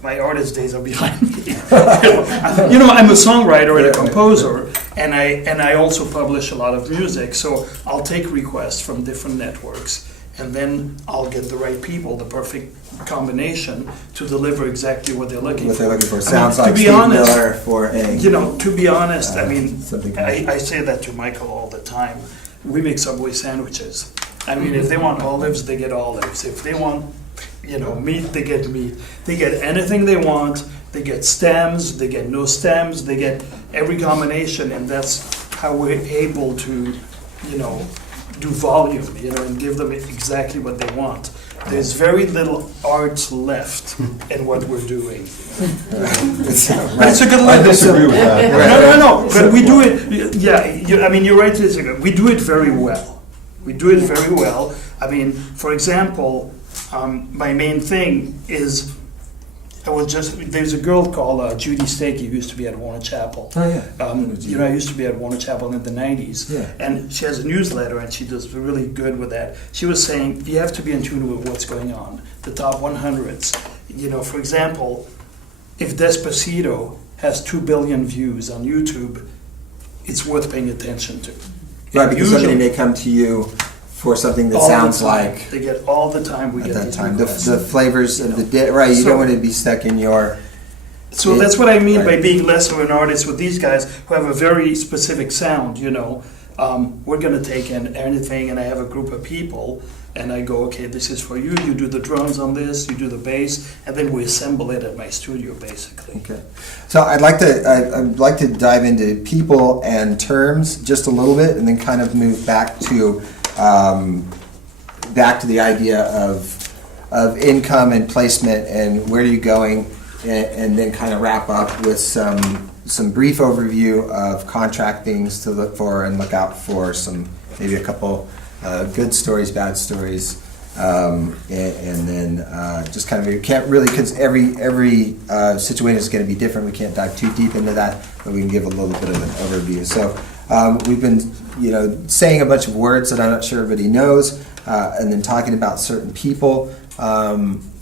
My artist days are behind me. You know, I'm a songwriter and a composer, and I also publish a lot of music. So I'll take requests from different networks, and then I'll get the right people, the perfect combination to deliver exactly what they're looking What for. they're looking for I sounds mean, like to be Steve honest, Miller for a. you know, to be honest, I mean, something. I say that to Michael all the time. We make Subway sandwiches. I mean, if they want olives, they get olives. If they want, you know, meat, they get meat. They get anything they want. They get stems, they get no stems, they get every combination, and that's how we're able to, you know, do volume, you know, and give them exactly what they want. There's very little art left in what we're doing. But it's a good I living. disagree with that. No, but we do it, yeah, I mean, you're right, we do it very well. We do it very well. I mean, for example, my main thing is, there's a girl called Judy Stakey who used to be at Warner Chapel. Oh, yeah. You know, I used to be at Warner Chapel in the 90s. Yeah. And she has a newsletter, and she does really good with that. She was saying, you have to be in tune with what's going on, the top 100s. You know, for example, if Despacito has 2 billion views on YouTube, it's worth paying attention to. Right, because Usually- somebody may come to you for something that all the sounds time. like They get all the time, we at get that these time requests. the flavors of the day. Right, you So- don't want to be stuck in your. So that's what I mean by Right. being less of an artist with these guys who have a very specific sound, you know. We're going to take in anything, and I have a group of people, and I go, okay, this is for you. You do the drums on this, you do the bass, and then we assemble it at my studio, basically. Okay, so I'd like to dive into people and terms just a little bit, and then kind of move back to the idea of of income and placement and where are you going, and then kind of wrap up with some brief overview of contract things to look for and look out for, some maybe a couple good stories, bad stories, and then just kind of, you can't really, because every situation is going to be different. We can't dive too deep into that, but we can give a little bit of an overview. So we've been, saying a bunch of words that I'm not sure everybody knows, and then talking about certain people.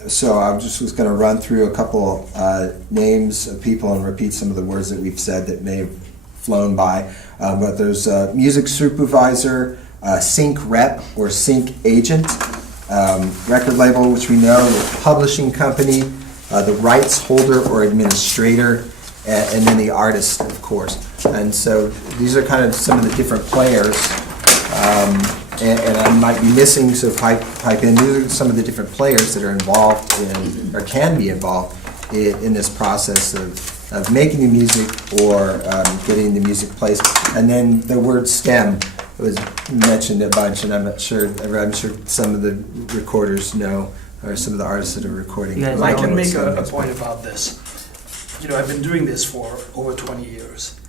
So I was going to run through a couple names of people and repeat some of the words that we've said that may have flown by. But there's a music supervisor, sync rep or sync agent, record label, which we know, the publishing company, the rights holder or administrator, and then the artist, of course. And so these are kind of some of the different players. And I might be missing, so pipe in. These are some of the different players that are involved in, or can be involved in this process of making the music or getting the music placed. And then the word STEM was mentioned a bunch, and I'm sure some of the recorders know, or some of the artists that are recording. Yeah, I can make a point about this. I've been doing this for over 20 years,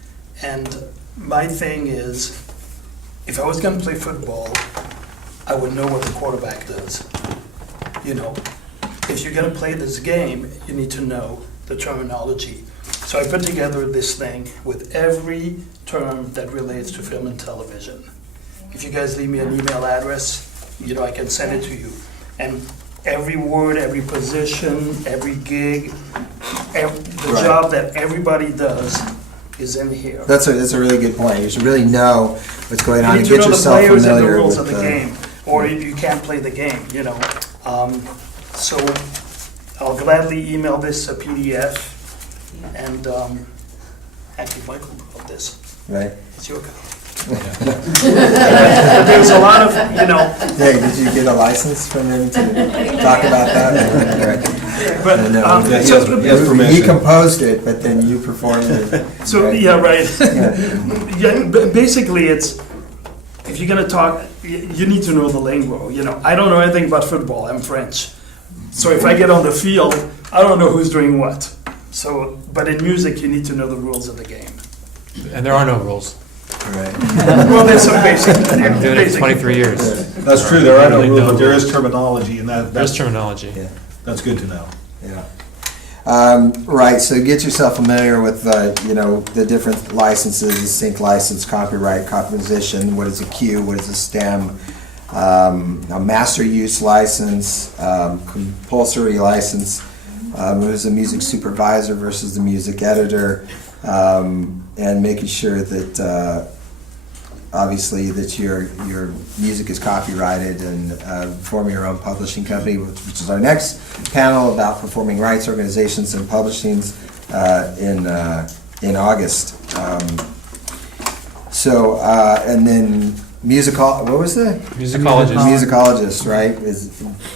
and my thing is, if I was going to play football, I would know what the quarterback does. If you're going to play this game, you need to know the terminology. So I put together this thing with every term that relates to film and television. If you guys leave me an email address, I can send it to you. And every word, every position, every gig, the job that everybody does is in here. That's a really good point. You should really know what's going on. You need Get to know the yourself players and the familiar rules with of the game, or if you can't play the game, So I'll gladly email this a PDF, and actually Michael wrote this. Right. It's your copy. But there's a lot of, Hey, did you get a license from him to talk about that? but He has permission. He composed it, but then you performed it. So, right? yeah, right. Yeah. Yeah, but basically, it's, if you're going to talk, you need to know the lingo. I don't know anything about football. I'm French. So if I get on the field, I don't know who's doing what. So, but in music, you need to know the rules of the game. And there are no rules. Right. Well, there's some basic. I've been doing it for 23 years. That's true, there are no Really rules, no but there rules. is terminology, and There's that's terminology. Yeah. good to know. Yeah. Right, so get yourself familiar with, the different licenses, the sync license, copyright, composition, what is a cue, what is a stem, a master use license, compulsory license, what is a music supervisor versus the music editor, and making sure that, obviously, that your music is copyrighted, and forming your own publishing company, which is our next panel about performing rights organizations and publishings in August. And then what was the? Musicologist. Musicologist, right,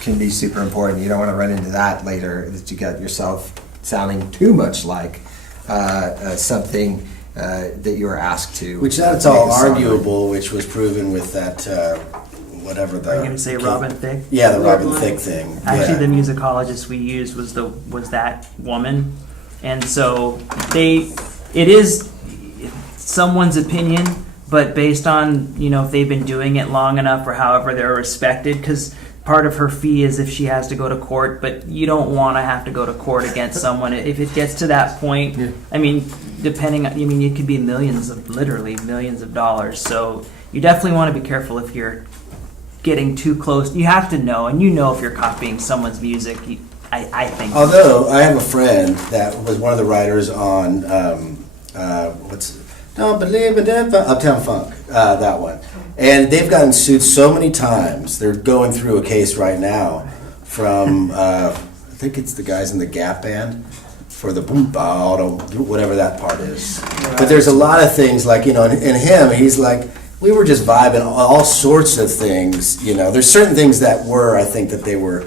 can be super important. You don't want to run into that later, that you got yourself sounding too much like something that you were asked to. Which that's all arguable, which was proven with that, whatever the. Are you going to say Robin Thicke? Yeah, the Robin Thicke thing. Actually, yeah. the musicologist we used was that woman, and so it is someone's opinion, but based on if they've been doing it long enough or however they're respected, because part of her fee is if she has to go to court, but you don't want to have to go to court against someone if it gets to that point. Yeah. I mean, it could be literally millions of dollars. So you definitely want to be careful if you're getting too close. You have to know, and if you're copying someone's music. I think. Although I have a friend that was one of the writers on Don't Believe in Uptown Funk, that one, and they've gotten sued so many times. They're going through a case right now from I think it's the guys in the Gap band for the boom whatever that part is. But there's a lot of things like in him, he's like, we were just vibing all sorts of things. There's certain things that I think that they were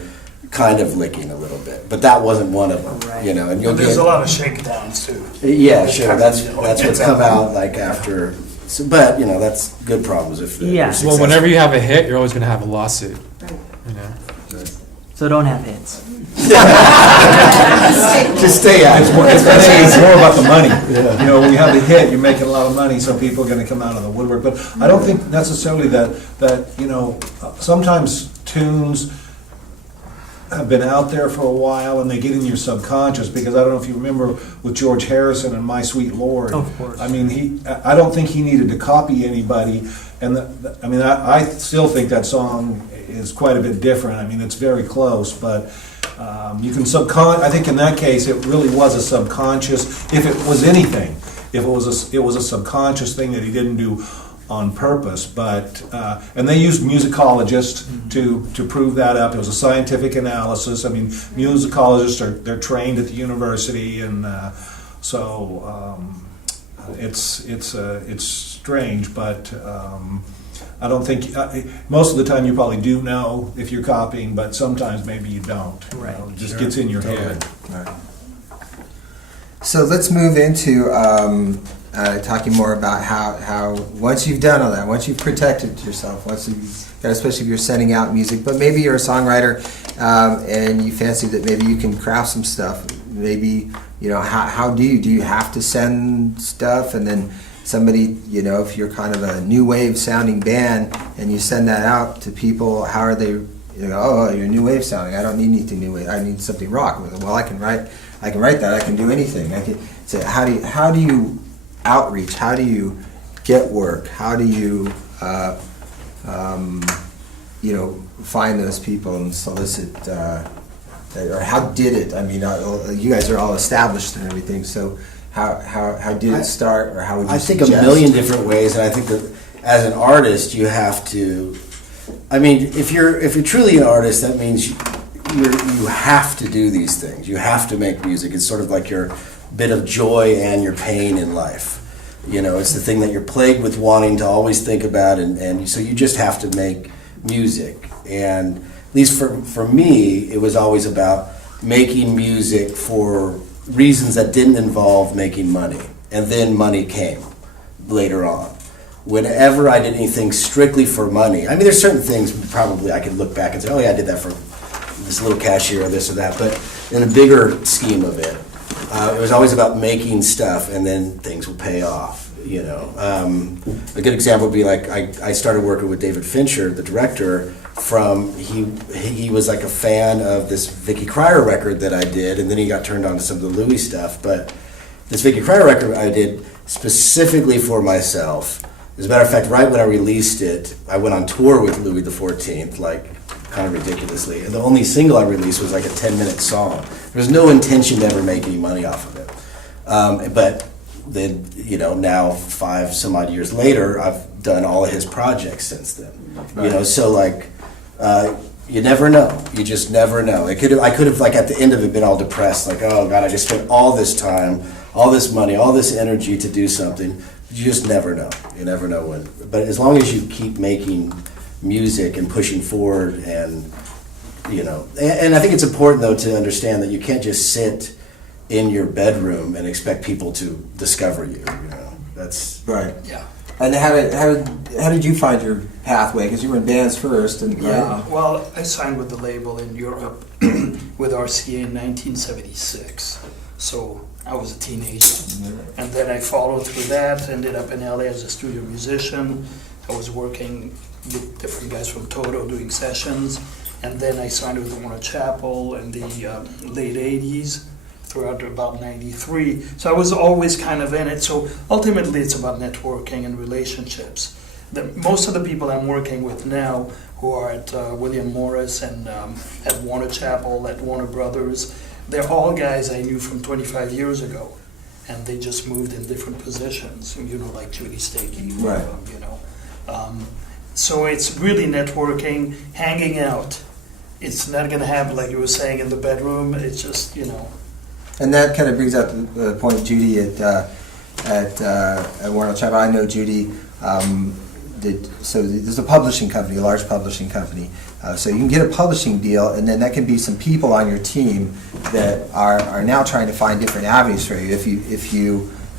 kind of licking a little bit, but that wasn't one of them. Right. And There's a lot of shakedowns too. Yeah, sure. That's what's come out like after. So, but that's good problems if. Yeah. You're Well, whenever you have a hit, you're always going to have a lawsuit. So don't have hits. Just stay at It's it. more, it's more about the money. You know, when you have the hit, you're making a lot of money, so people are gonna come out of the woodwork. But I don't think necessarily that, you know, sometimes tunes have been out there for a while and they get in your subconscious, because I don't know if you remember with George Harrison and My Sweet Lord. Of course. I mean, I don't think he needed to copy anybody, and I still think that song is quite a bit different. I mean, it's very close, but you can I think in that case, it really was a subconscious, if it was anything, if it was a subconscious thing that he didn't do on purpose, but, and they used musicologists to prove that up. It was a scientific analysis. I mean, musicologists they're trained at the university, and so it's strange, but I don't think, most of the time you probably do know if you're copying, but sometimes maybe you don't. You Right. know, it just gets in your head. So let's move into talking more about how once you've done all that, once you've protected yourself, once you've, especially if you're sending out music, but maybe you're a songwriter and you fancy that maybe you can craft some stuff. Maybe, you know, how do you have to send stuff, and then somebody, you know, if you're kind of a new wave sounding band and you send that out to people, how are they, you know, oh, you're new wave sounding, I don't need anything new wave, I need something rock. Well, I can write that, I can do anything. So how do you outreach? How do you get work? How do you, you know, find those people and solicit, or how did it? I mean, you guys are all established and everything, so how did it start, or how would you I think suggest? a million different ways, and I think that as an artist, you have to. I mean, if you're truly an artist, that means you have to do these things. You have to make music. It's sort of like your bit of joy and your pain in life. You know, it's the thing that you're plagued with wanting to always think about, and so you just have to make music. And at least for me, it was always about making music for reasons that didn't involve making money. And then money came later on. Whenever I did anything strictly for money, I mean, there's certain things probably I could look back and say, oh yeah, I did that for this little cashier or this or that, but in a bigger scheme of it, it was always about making stuff, and then things will pay off, you know. A good example would be like, I started working with David Fincher, the director, he was like a fan of this Vicky Cryer record that I did, and then he got turned on to some of the Louis stuff, but this Vicky Cryer record I did specifically for myself. As a matter of fact, right when I released it, I went on tour with Louis XIV, like, kind of ridiculously. And the only single I released was like a 10-minute song. There was no intention to ever make any money off of it. But then, you know, now 5 some odd years later, I've done all of his projects since then. Right. You know, so like, you never know. You just never know. I could have like at the end of it been all depressed, like, oh God, I just spent all this time, all this money, all this energy to do something. You just never know. You never know when. But as long as you keep making music and pushing forward, and you know, and I think it's important though to understand that you can't just sit in your bedroom and expect people to discover you. You know, that's Right. Yeah. And how did you find your pathway? Because you were in bands first, and Yeah, well, I signed with the label in Europe with RCA in 1976. So I was a teenager. And then I followed through that, ended up in LA as a studio musician. I was working with different guys from Toto doing sessions. And then I signed with Warner Chappell in the late 80s throughout about 93. So I was always kind of in it. So ultimately it's about networking and relationships. Most of the people I'm working with now who are at William Morris and at Warner Chappell, at Warner Brothers, they're all guys I knew from 25 years ago. And they just moved in different positions, you know, like Judy Stakey, Right. you know. So it's really networking, hanging out. It's not going to happen like you were saying in the bedroom. It's just, you know. And that kind of brings up the point, Judy, at Warner Chappell. I know Judy. So there's a publishing company, a large publishing company. So you can get a publishing deal, and then that can be some people on your team that are now trying to find different avenues for you. If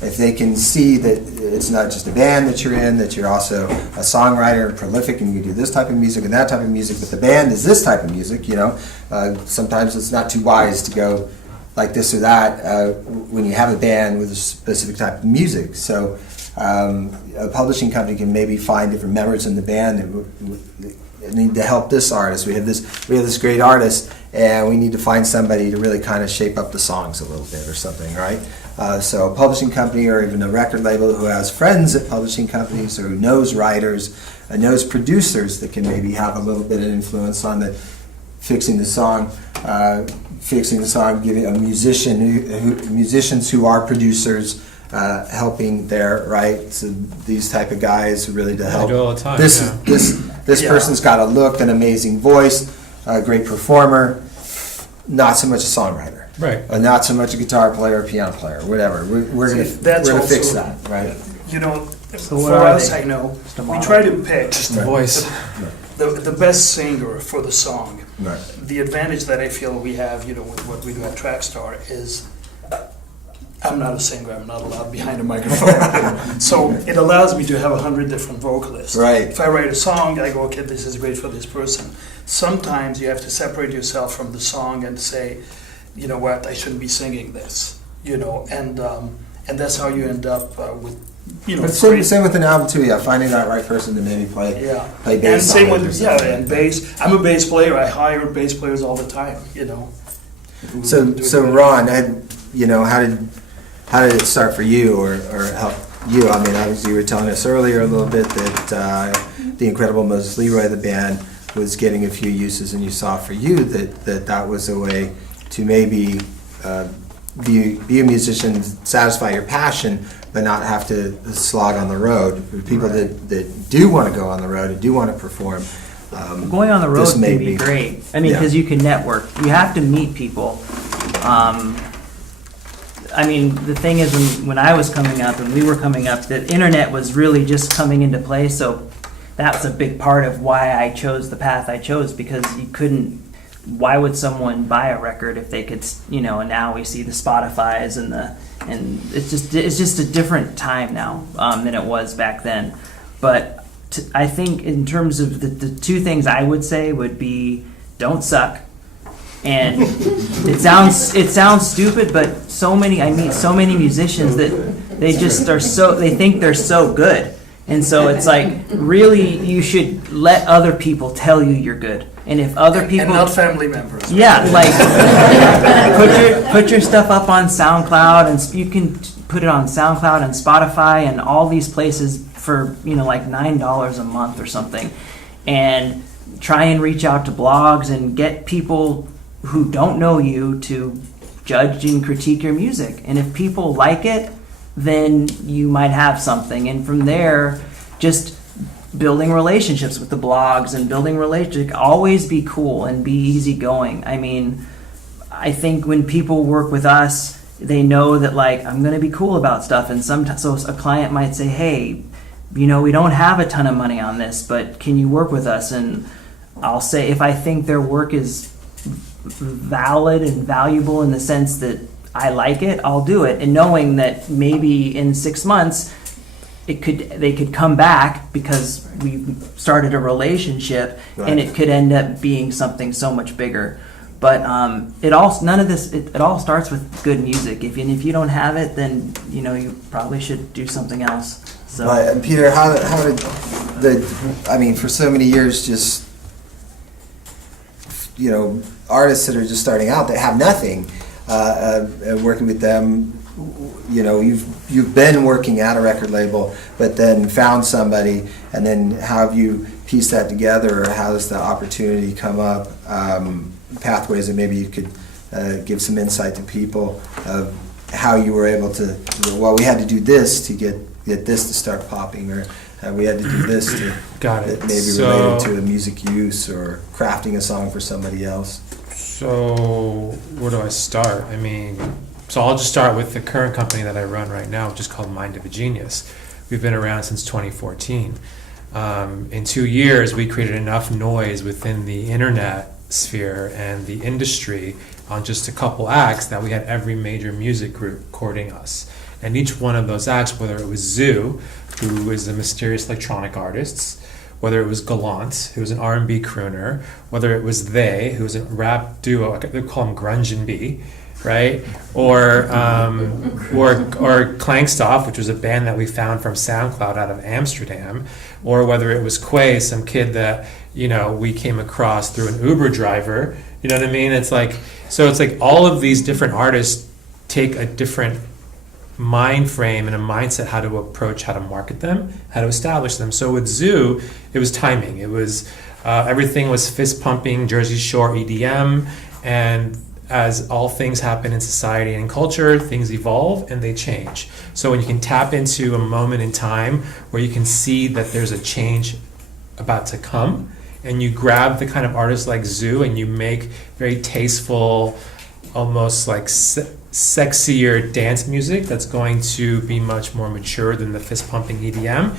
if they can see that it's not just a band that you're in, that you're also a songwriter, prolific, and you do this type of music and that type of music, but the band is this type of music, sometimes it's not too wise to go like this or that when you have a band with a specific type of music. So a publishing company can maybe find different members in the band that need to help this artist. We have this great artist, and we need to find somebody to really kind of shape up the songs a little bit or something, right? So a publishing company or even a record label who has friends at publishing companies or who knows writers and knows producers that can maybe have a little bit of influence on the fixing the song, giving a musicians who are producers, helping there, right? So these type of guys really to help. I do all the time. This person's got a look, an amazing voice, a great performer, not so much a songwriter. Right. Not so much a guitar player, or piano player, whatever. We're gonna fix also- that, right? So what for are us, they? I know, Just a we model. try to pick The voice. the best singer for the song. Right. The advantage that I feel we have, with what we do at Trackstar is I'm not a singer. I'm not allowed behind a microphone. So it allows me to have 100 different vocalists. Right. If I write a song, I go, okay, this is great for this person. Sometimes you have to separate yourself from the song and say, you know what, I shouldn't be singing this. And that's how you end up with, But same with an album too. Yeah, finding that right person to maybe play and bass. same on it or with something. and bass. I'm a bass player. I hire bass players all the time. So Ron, how did it start for you, or help you? I mean, obviously you were telling us earlier a little bit that the incredible Moses Leroy, the band, was getting a few uses, and you saw for you that was a way to maybe be a musician, satisfy your passion, but not have to slog on the road. People that do want to go on the road and do want to perform. Going on the road this may can be great. I mean, Yeah. because you can network. You have to meet people. I mean, the thing is, when I was coming up and we were coming up, the internet was really just coming into play. So that's a big part of why I chose the path I chose, because you couldn't. Why would someone buy a record if they could? And now we see the Spotify's and it's just a different time now than it was back then. But I think in terms of the two things I would say would be, don't suck. And it sounds stupid, but I meet so many musicians that they think they're so good. And so it's like, really, you should let other people tell you you're good. And if other people... And not family members. Yeah, like, put your stuff up on SoundCloud, and you can put it on SoundCloud and Spotify and all these places for, like $9 a month or something. And try and reach out to blogs and get people who don't know you to judge and critique your music. And if people like it, then you might have something. And from there, just building relationships with the blogs and building relationships, always be cool and be easygoing. I mean, I think when people work with us, they know that, like, I'm going to be cool about stuff. And sometimes, so a client might say, hey, we don't have a ton of money on this, but can you work with us? And I'll say, if I think their work is valid and valuable in the sense that I like it, I'll do it. And knowing that maybe in 6 months, they could come back because we started a relationship, Right. and it could end up being something so much bigger. But it all starts with good music. If you don't have it, then you probably should do something else. So Right. And Peter, how did for so many years, just artists that are just starting out that have nothing, working with them, you've been working at a record label, but then found somebody, and then how have you pieced that together, or how does the opportunity come up? Pathways that maybe you could give some insight to people of how you were able to, we had to do this to get this to start popping, or we had to do this to Got it. that maybe related to a music use or crafting a song for somebody else. So where do I start? So I'll just start with the current company that I run right now, which is called Mind of a Genius. We've been around since 2014. In 2 years, we created enough noise within the internet sphere and the industry on just a couple acts that we had every major music group courting us. And each one of those acts, whether it was Zoo, who is a mysterious electronic artist, whether it was Gallant, who was an R&B crooner, whether it was They, who was a rap duo, they call them Grunge and B, right? Or Klangstoff, which was a band that we found from SoundCloud out of Amsterdam, or whether it was Quay, some kid that, you know, we came across through an Uber driver. You know what I mean? It's like all of these different artists take a different mind frame and a mindset how to approach, how to market them, how to establish them. So with Zoo, it was timing. It was everything was fist pumping, Jersey Shore EDM, and as all things happen in society and culture, things evolve and they change. So when you can tap into a moment in time where you can see that there's a change about to come, and you grab the kind of artists like Zoo and you make very tasteful, almost like sexier dance music that's going to be much more mature than the fist pumping EDM,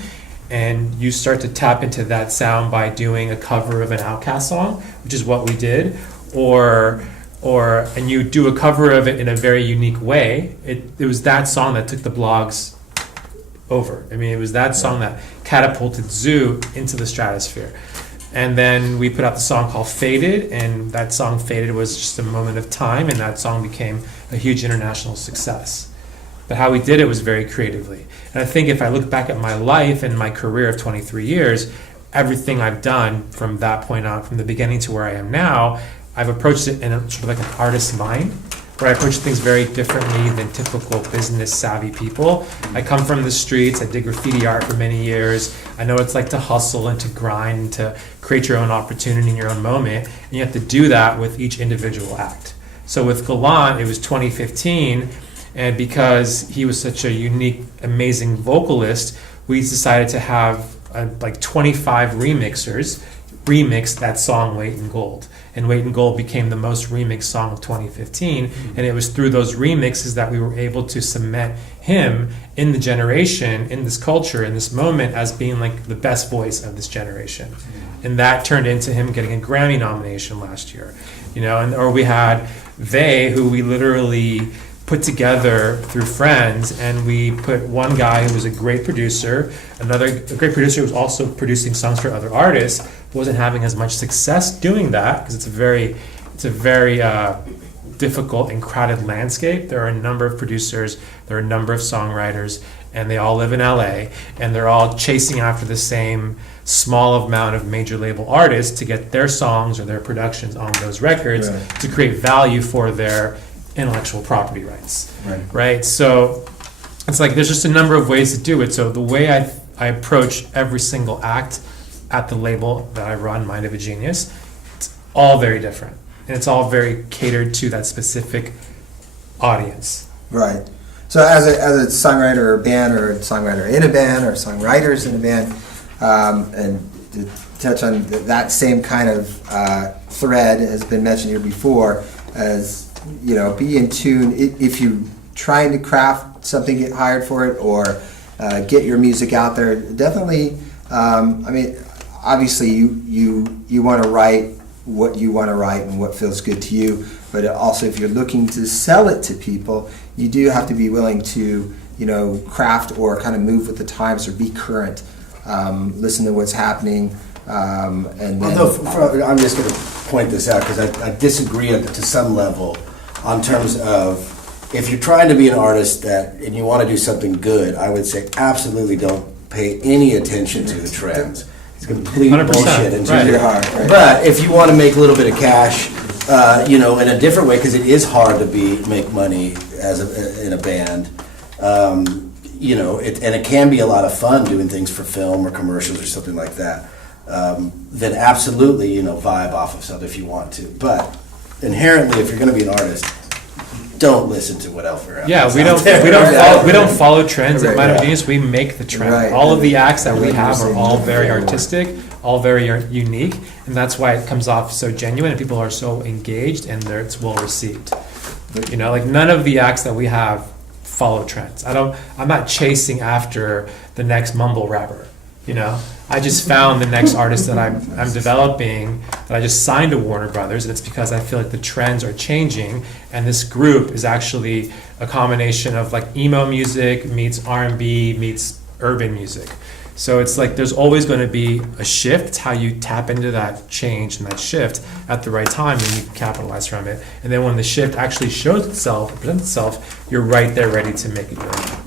and you start to tap into that sound by doing a cover of an Outkast song, which is what we did, and you do a cover of it in a very unique way. It was that song that took the blogs over. I mean, it was that song that catapulted Zoo into the stratosphere. And then we put out the song called Faded, and that song Faded was just a moment of time, and that song became a huge international success. But how we did it was very creatively. And I think if I look back at my life and my career of 23 years, everything I've done from that point on, from the beginning to where I am now, I've approached it in a sort of like an artist's mind, where I approach things very differently than typical business savvy people. I come from the streets, I did graffiti art for many years. I know what it's like to hustle and to grind and to create your own opportunity in your own moment. And you have to do that with each individual act. So with Gallant, it was 2015, and because he was such a unique, amazing vocalist, we decided to have like 25 remixers remix that song Weight in Gold. And Weight in Gold became the most remixed song of 2015, and it was through those remixes that we were able to cement him in the generation, in this culture, in this moment, as being like the best voice of this generation. And that turned into him getting a Grammy nomination last year, you know. And or we had They, who we literally put together through friends, and we put one guy who was a great producer, a great producer who was also producing songs for other artists, wasn't having as much success doing that because it's a very difficult and crowded landscape. There are a number of producers, there are a number of songwriters, and they all live in LA, and they're all chasing after the same small amount of major label artists to get their songs or their productions on those records to create value for their intellectual property rights. Right? So it's like there's just a number of ways to do it. So the way I approach every single act at the label that I run, Mind of a Genius, it's all very different. And it's all very catered to that specific audience. Right. So as a songwriter or a band, or a songwriter in a band, or songwriters in a band, and to touch on that same kind of thread has been mentioned here before, as you know, be in tune. If you're trying to craft something, get hired for it, or get your music out there, definitely. I mean, obviously, you want to write what you want to write and what feels good to you. But also, if you're looking to sell it to people, you do have to be willing to, you know, craft or kind of move with the times or be current. Listen to what's happening. And then, I'm just going to point this out because I disagree to some level on terms of if you're trying to be an artist and you want to do something good, I would say absolutely don't pay any attention to the trends. It's complete 100%, bullshit into right. your heart. Right. But if you want to make a little bit of cash, you know, in a different way, because it is hard to make money in a band. You know, and it can be a lot of fun doing things for film or commercials or something like that. Then absolutely, you know, vibe off of something if you want to. But inherently, if you're going to be an artist, don't listen to what else are out Yeah, there. we don't follow trends at Mind of Right. Genius. We make the trend. Right. All of the acts that we have are all very artistic, all very unique, and that's why it comes off so genuine and people are so engaged and it's well received. You know, like none of the acts that we have follow trends. I'm not chasing after the next mumble rapper. You know, I just found the next artist that I'm developing, that I just signed to Warner Brothers, and it's because I feel like the trends are changing, and this group is actually a combination of like emo music meets R&B meets urban music. So it's like there's always going to be a shift. It's how you tap into that change and that shift at the right time, and you can capitalize from it. And then when the shift actually shows itself, presents itself, you're right there ready to make it your own.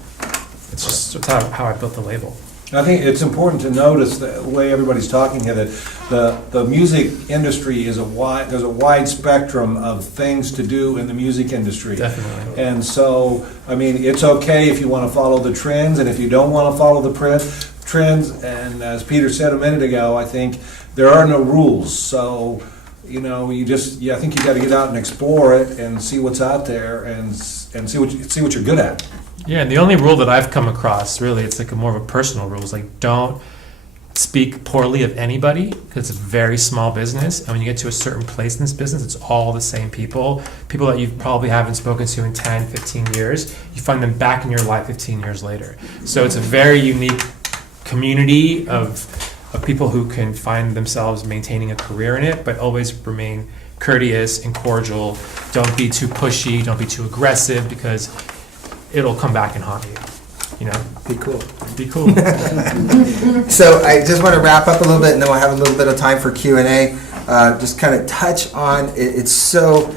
It's just how I built the label. I think it's important to notice the way everybody's talking here, that the music industry there's a wide spectrum of things to do in the music industry. Definitely. And so, I mean, it's okay if you want to follow the trends, and if you don't want to follow the trends, and as Peter said a minute ago, I think there are no rules. So, you know, I think you got to get out and explore it and see what's out there and see what you're good at. Yeah, and the only rule that I've come across, really, it's like more of a personal rule, is like don't speak poorly of anybody, because it's a very small business, and when you get to a certain place in this business, it's all the same people that you probably haven't spoken to in 10, 15 years, you find them back in your life 15 years later. So it's a very unique community of people who can find themselves maintaining a career in it, but always remain courteous and cordial. Don't be too pushy, don't be too aggressive, because it'll come back and haunt you. You know, Be cool. be cool. So I just want to wrap up a little bit, and then we'll have a little bit of time for Q&A. Just kind of touch on it. It's so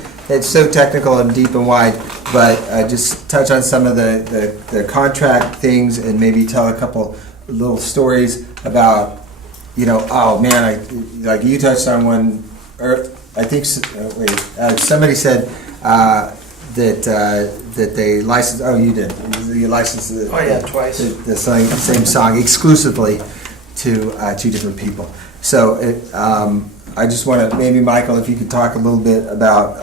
technical and deep and wide, but just touch on some of the contract things, and maybe tell a couple little stories about, you know, oh man, like you touched on one, or I think somebody said that they licensed. Oh, you did. You licensed it. Oh, yeah, twice. The same song exclusively to two different people. So I just want to, maybe Michael, if you could talk a little bit about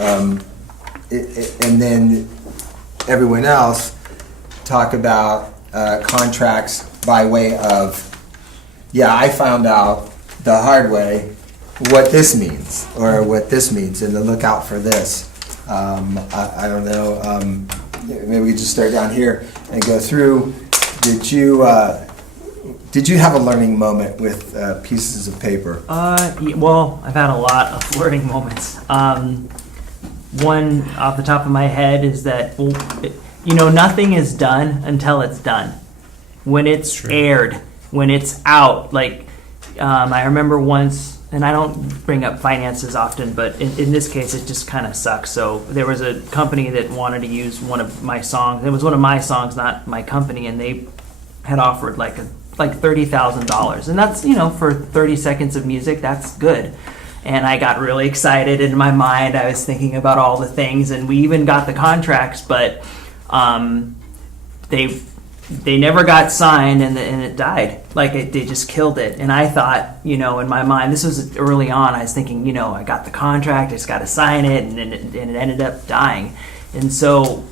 it, and then everyone else talk about contracts by way of, I found out the hard way what this means, or what this means, and to look out for this. I don't know, maybe we just start down here and go through. Did you have a learning moment with pieces of paper? Well, I've had a lot of learning moments. One off the top of my head is that, nothing is done until it's done. When it's aired, when it's out. Like, I remember once, and I don't bring up finances often, but in this case, it just kind of sucks. So there was a company that wanted to use one of my songs. It was one of my songs, not my company, and they had offered like $30,000, and that's, for 30 seconds of music, that's good. And I got really excited. In my mind, I was thinking about all the things, and we even got the contracts, but they never got signed, and it died. Like, they just killed it. And I thought, in my mind, this was early on, I was thinking, I got the contract, I just got to sign it, and it ended up dying. And so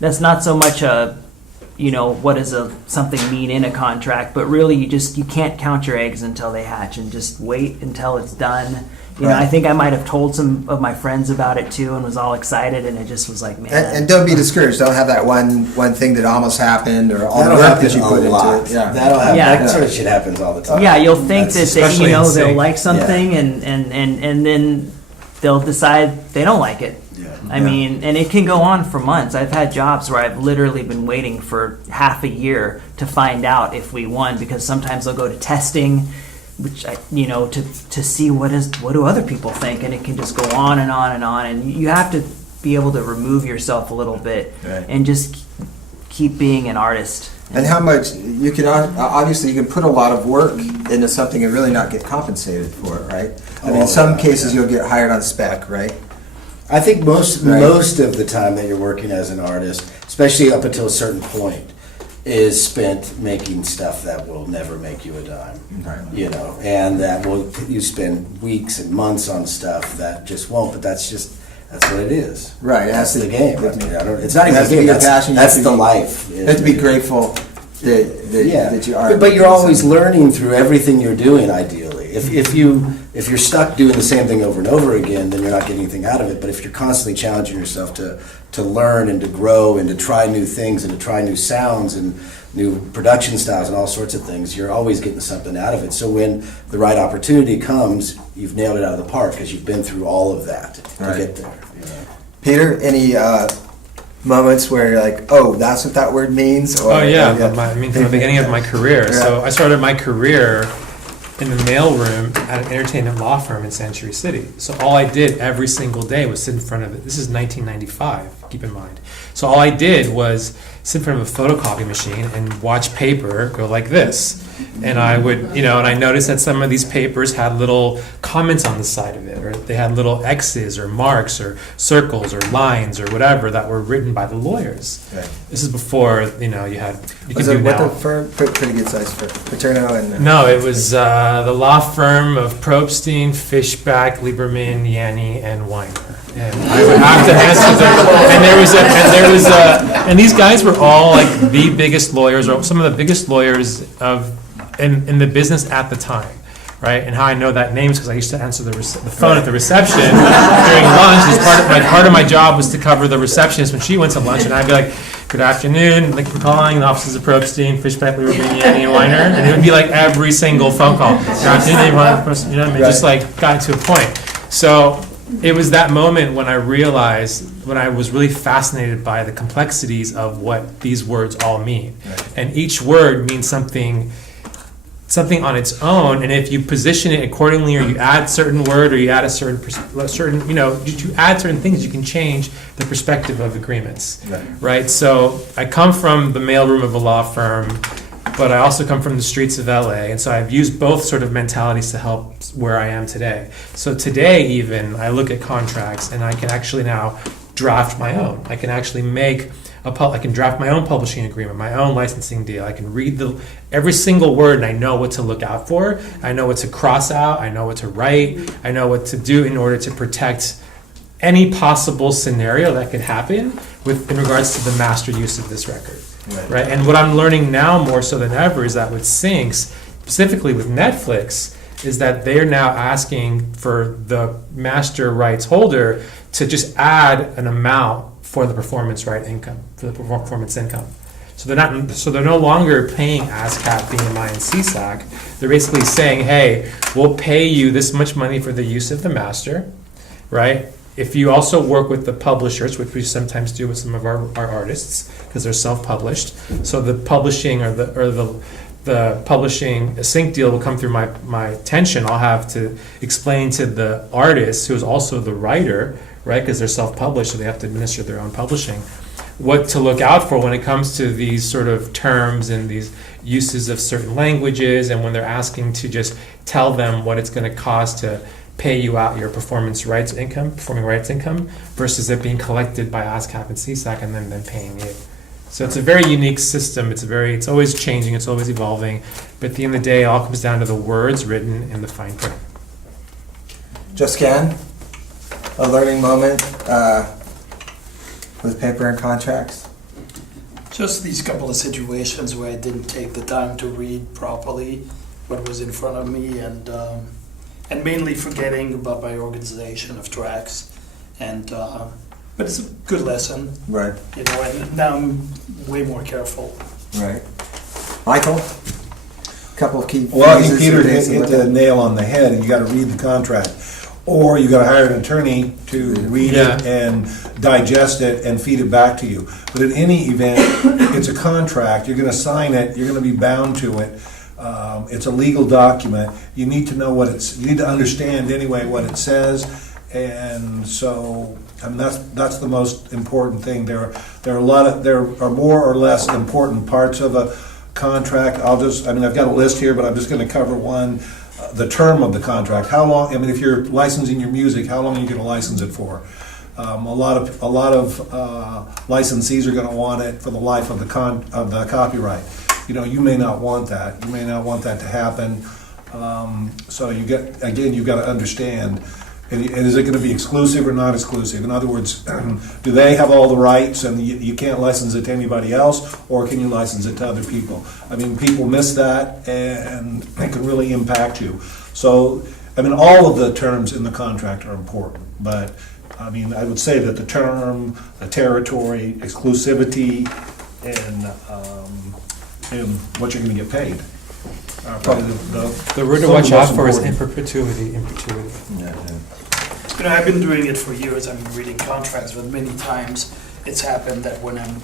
that's not so much what does something mean in a contract, but really you can't count your eggs until they hatch, and just wait until it's done. I think I might have told some of my friends about it too, and was all excited, and it just was like, man. And don't be discouraged. Don't have that one thing that almost happened, or all the That'll work happen that you a put lot. into it. Yeah. That'll happen. Yeah. That sort of shit happens all the time. Yeah, you'll think That's that especially in they'll sync. like something, and then they'll decide they don't like it. Yeah. I mean, and it can go on for months. I've had jobs where I've literally been waiting for half a year to find out if we won, because sometimes they'll go to testing, which to see what do other people think, and it can just go on and on and on, and you have to be able to remove yourself a little bit, Right. and just keep being an artist. And how much you can obviously you can put a lot of work into something and really not get compensated for it, right? I mean, in some cases you'll get hired on spec, right? I think most Right. of the time that you're working as an artist, especially up until a certain point, is spent making stuff that will never make you a dime. Right. And that you spend weeks and months on stuff that just won't. But that's what it is. Right. That's the game. I mean, it's It not even has a to game. be your passion. That's You have the to be- life. You have to be grateful that you are. But you're always learning through everything you're doing, ideally. If you're stuck doing the same thing over and over again, then you're not getting anything out of it. But if you're constantly challenging yourself to learn and to grow and to try new things and to try new sounds and new production styles and all sorts of things, you're always getting something out of it. So when the right opportunity comes, you've nailed it out of the park because you've been through all of that to get there. Peter, any moments where you're like, oh, that's what that word means? Or, Oh yeah, from the beginning of my career. Yeah. So I started my career in the mailroom at an entertainment law firm in Century City. So all I did every single day was sit in front of it. This is 1995, keep in mind. So all I did was sit in front of a photocopy machine and watch paper go like this. And I would, and I noticed that some of these papers had little comments on the side of it, or they had little X's or marks or circles or lines or whatever that were written by the lawyers. Right. This is before, you could Was do it what now. the firm? Pretty good size firm. Paterno and. No, it was the law firm of Probstein, Fishback, Lieberman, Yanni, and Weiner. And I would have to answer and these guys were all like the biggest lawyers, or some of the biggest lawyers in the business at the time, right? And how I know that name is because I used to answer the phone at the reception during lunch. Part of my job was to cover the receptionist when she went to lunch, and I'd be like, "Good afternoon, thank you for calling the offices of Probstein, Fishback, Lieberman, Yanni, and Weiner," and it would be like every single phone call. Good afternoon, it just like got to a point. So it was that moment when I realized, when I was really fascinated by the complexities of what these words all mean. Right. And each word means something on its own, and if you position it accordingly, or you add certain word, or you add you add certain things, you can change the perspective of agreements. Right? So I come from the mailroom of a law firm, but I also come from the streets of LA, and so I've used both sort of mentalities to help where I am today. So today even, I look at contracts, and I can actually now draft my own. I can actually I can draft my own publishing agreement, my own licensing deal. I can read every single word, and I know what to look out for. I know what to cross out. I know what to write. I know what to do in order to protect any possible scenario that could happen in regards to the master use of this record. Right? And what I'm learning now more so than ever is that with syncs, specifically with Netflix, is that they're now asking for the master rights holder to just add an amount for the performance income. So they're no longer paying ASCAP, BMI, and CSAC. They're basically saying, hey, we'll pay you this much money for the use of the master, right? If you also work with the publishers, which we sometimes do with some of our artists, because they're self-published, so the publishing or the publishing sync deal will come through my attention. I'll have to explain to the artist, who is also the writer, right, because they're self-published, so they have to administer their own publishing, what to look out for when it comes to these sort of terms and these uses of certain languages, and when they're asking to just tell them what it's going to cost to pay you out your performing rights income, versus it being collected by ASCAP and CSAC and then them paying you. So it's a very unique system. It's always changing. It's always evolving. But at the end of the day, it all comes down to the words written in the fine print. Josquin, a learning moment with paper and contracts? Just these couple of situations where I didn't take the time to read properly what was in front of me, and mainly forgetting about my organization of tracks. But it's a good lesson, Right. And now I'm way more careful. Right. Michael? Couple of key Well, phrases Peter or things to hit look the at? nail on the head, and you got to read the contract. Or you got to hire an attorney to read it and digest it and feed it back to you. But in any event, it's a contract. You're going to sign it. You're going to be bound to it. It's a legal document. You need to know you need to understand anyway what it says. And so, that's the most important thing. There are more or less important parts of a contract. I've got a list here, but I'm just going to cover one. The term of the contract. How long? If you're licensing your music, how long are you going to license it for? A lot of licensees are going to want it for the life of the copyright. You may not want that. You may not want that to happen. So you've got to understand And is it going to be exclusive or not exclusive? In other words, do they have all the rights and you can't license it to anybody else, or can you license it to other people? I mean, people miss that, and it can really impact you. So, I mean, all of the terms in the contract are important, but, I mean, I would say that the term, the territory, exclusivity, and what you're going to get paid are probably The word to some of watch the out most for is important. in perpetuity, in perpetuity. You know, I've been doing it for years. I've been reading contracts, but many times it's happened that when I'm,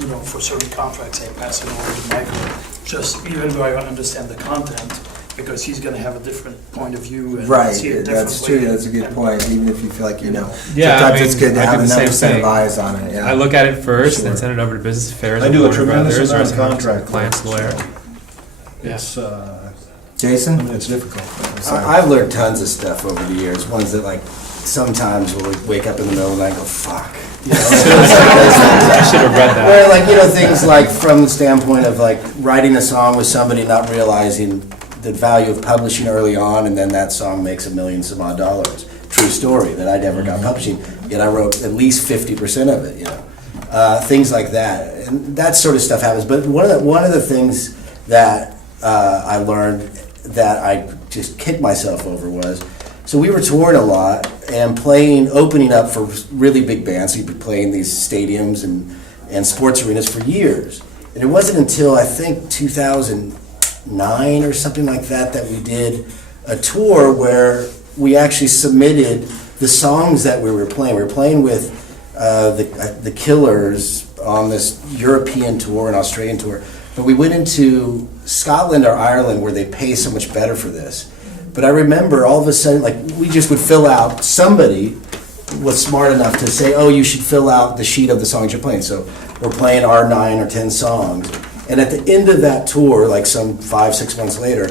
you know, for certain contracts, I pass it over to Michael, just even though I don't understand the content, because he's going to have a different point of view and Right, see it that's differently. true, that's a good point, even if you feel like you know. Yeah, Sometimes I it's mean, good to I do have the another same set of thing. eyes on it, yeah. I look at it first, Sure. then send it over to business affairs. I and do a Board of tremendous Brothers, or amount I of send it to contract the client's work, lawyer. so Yeah. It's, Jason? I mean, it's difficult. I've learned tons of stuff over the years. Ones that like sometimes will wake up in the middle of the night and go, fuck. You know? I should have read that. Where like, you know, things like from the standpoint of like writing a song with somebody not realizing the value of publishing early on, and then that song makes $1 million some odd dollars. True story that I never got publishing, yet I wrote at least 50% of it, you know. Things like that. And that sort of stuff happens. But one of the things that I learned that I just kicked myself over was, so we were touring a lot and opening up for really big bands. We'd be playing these stadiums and sports arenas for years. And it wasn't until I think 2009 or something like that we did a tour where we actually submitted the songs that we were playing. We were playing with the Killers on this European tour and Australian tour. But we went into Scotland or Ireland where they pay so much better for this. But I remember all of a sudden, like, we just would fill out, somebody was smart enough to say, oh, you should fill out the sheet of the songs you're playing. So we're playing our 9 or 10 songs. And at the end of that tour, like some 5-6 months later,